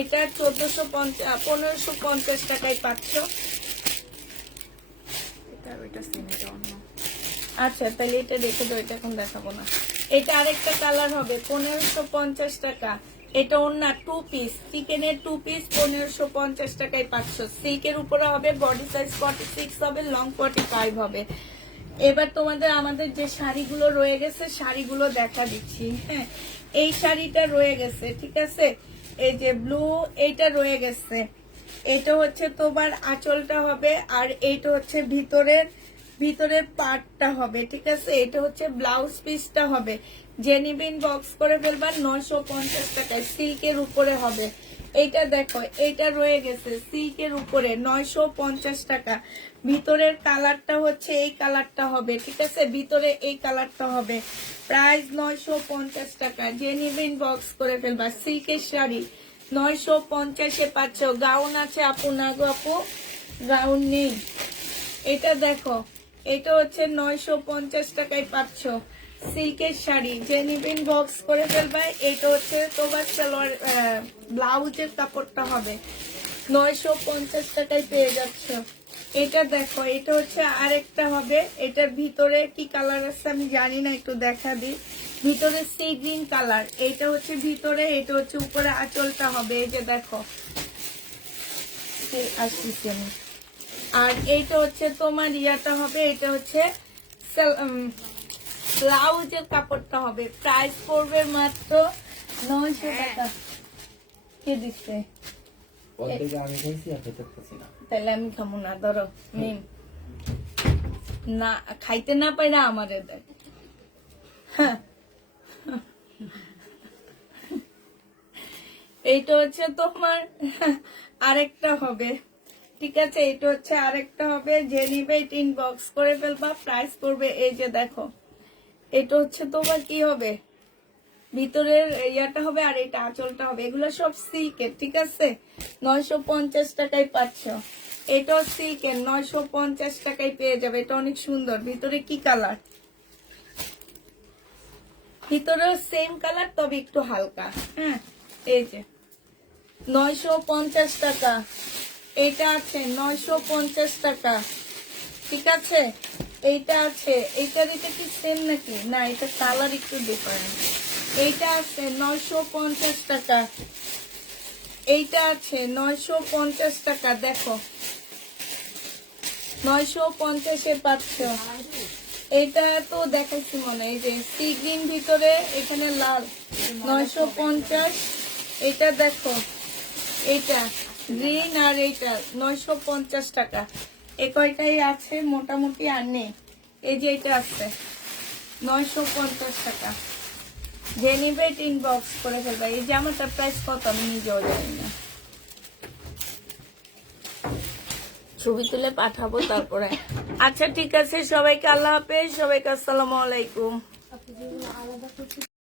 এটা 1550 টাকায় পাচ্ছ। আচ্ছা তাহলে এটা দেখে দাও, এটা এখন দেখাবো না। এটা আরেকটা কালার হবে, 1550 টাকা। এটা ওড়না 2 পিস, চিকেনের 2 পিস 1550 টাকায় পাচ্ছ। সিল্কের উপরে হবে, বডি সাইজ 46 হবে, লং 45 হবে। এবার তোমাদের আমাদের যে শাড়িগুলো রয়ে গেছে, শাড়িগুলো দেখা দিচ্ছি, হ্যাঁ। এই শাড়িটা রয়ে গেছে, ঠিক আছে। এই যে ব্লু, এইটা রয়ে গেছে। এটা হচ্ছে তোমার আঁচলটা হবে, আর এইটা হচ্ছে ভিতরের পার্টটা হবে, ঠিক আছে। এটা হচ্ছে ব্লাউজ পিসটা হবে। জেনিবিন বক্স করে ফেলবা। 950 টাকায় সিল্কের উপরে হবে। এইটা দেখো, এইটা রয়ে গেছে সিল্কের উপরে, 950 টাকা। ভিতরের কালারটা হচ্ছে এই কালারটা হবে, ঠিক আছে। ভিতরে এই কালারটা হবে। প্রাইস 950 টাকা। জেনিবিন বক্স করে ফেলবা। সিল্কের শাড়ি 950-এ পাচ্ছ। গাউন আছে আপু? না গো আপু, গাউন নেই। এটা দেখো, এটা হচ্ছে 950 টাকায় পাচ্ছ। সিল্কের শাড়ি যে নিবেন বক্স করে ফেলবে। এটা হচ্ছে তোমার সালোয়ার ব্লাউজের কাপড়টা হবে 950 টাকায় পেয়ে যাচ্ছ। এটা দেখো, এটা হচ্ছে আরেকটা হবে। এটার ভিতরে কি কালার আছে আমি জানি না, একটু দেখা দিই। ভিতরে সি গ্রিন কালার, এটা হচ্ছে ভিতরে, এটা হচ্ছে উপরে আঁচলটা হবে। এই যে দেখো, আসতেছি আমি। আর এইটা হচ্ছে তোমার ইয়াটা হবে, এটা হচ্ছে ব্লাউজের কাপড়টা হবে। প্রাইস পড়বে মাত্র 900 টাকা। কে দিচ্ছে? তাহলে আমি খাবো না, ধরো নিন। না খাইতে না পাই না আমাদের দেখ। হ্যাঁ, এইটা হচ্ছে তোমার আরেকটা হবে, ঠিক আছে? এটা হচ্ছে আরেকটা হবে। যে নিবে ইনবক্স করে ফেলবা। প্রাইস পড়বে এই যে দেখো, এটা হচ্ছে তোমার কি হবে, ভিতরের ইয়াটা হবে আর এটা আঁচলটা হবে। এগুলো সব সিল্কের, ঠিক আছে? 950 টাকায় পাচ্ছ। এটাও সিল্কের, 950 টাকায় পেয়ে যাবে। এটা অনেক সুন্দর। ভিতরে কি কালার? ভিতরেও সেম কালার, তবে একটু হালকা। হ্যাঁ, এই যে 950 টাকা। এটা আছে 950 টাকা, ঠিক আছে? এইটা আছে, এইটার এটা কি সেম নাকি? না, এটা কালার একটু ডিফারেন্ট। এইটা আছে 950 টাকা। এইটা আছে 950 টাকা। দেখো 950-এ পাচ্ছ। এটা তো দেখাচ্ছি মনে, এই যে সি গ্রিন ভিতরে, এখানে লাল, 950। এটা দেখো, এটা গ্রিন আর এইটা 950 টাকা। এ কয়টাই আছে মোটামুটি, আর নেই। এই যে এটা আছে 950 টাকা। যে নিবে ইনবক্স করে ফেলবে। এই জামাটার প্রাইস কত আমি নিজেও জানি না, ছবি তুলে পাঠাবো তারপরে। আচ্ছা ঠিক আছে, সবাইকে আল্লাহ হাফেজ, সবাইকে আসসালামু আলাইকুম।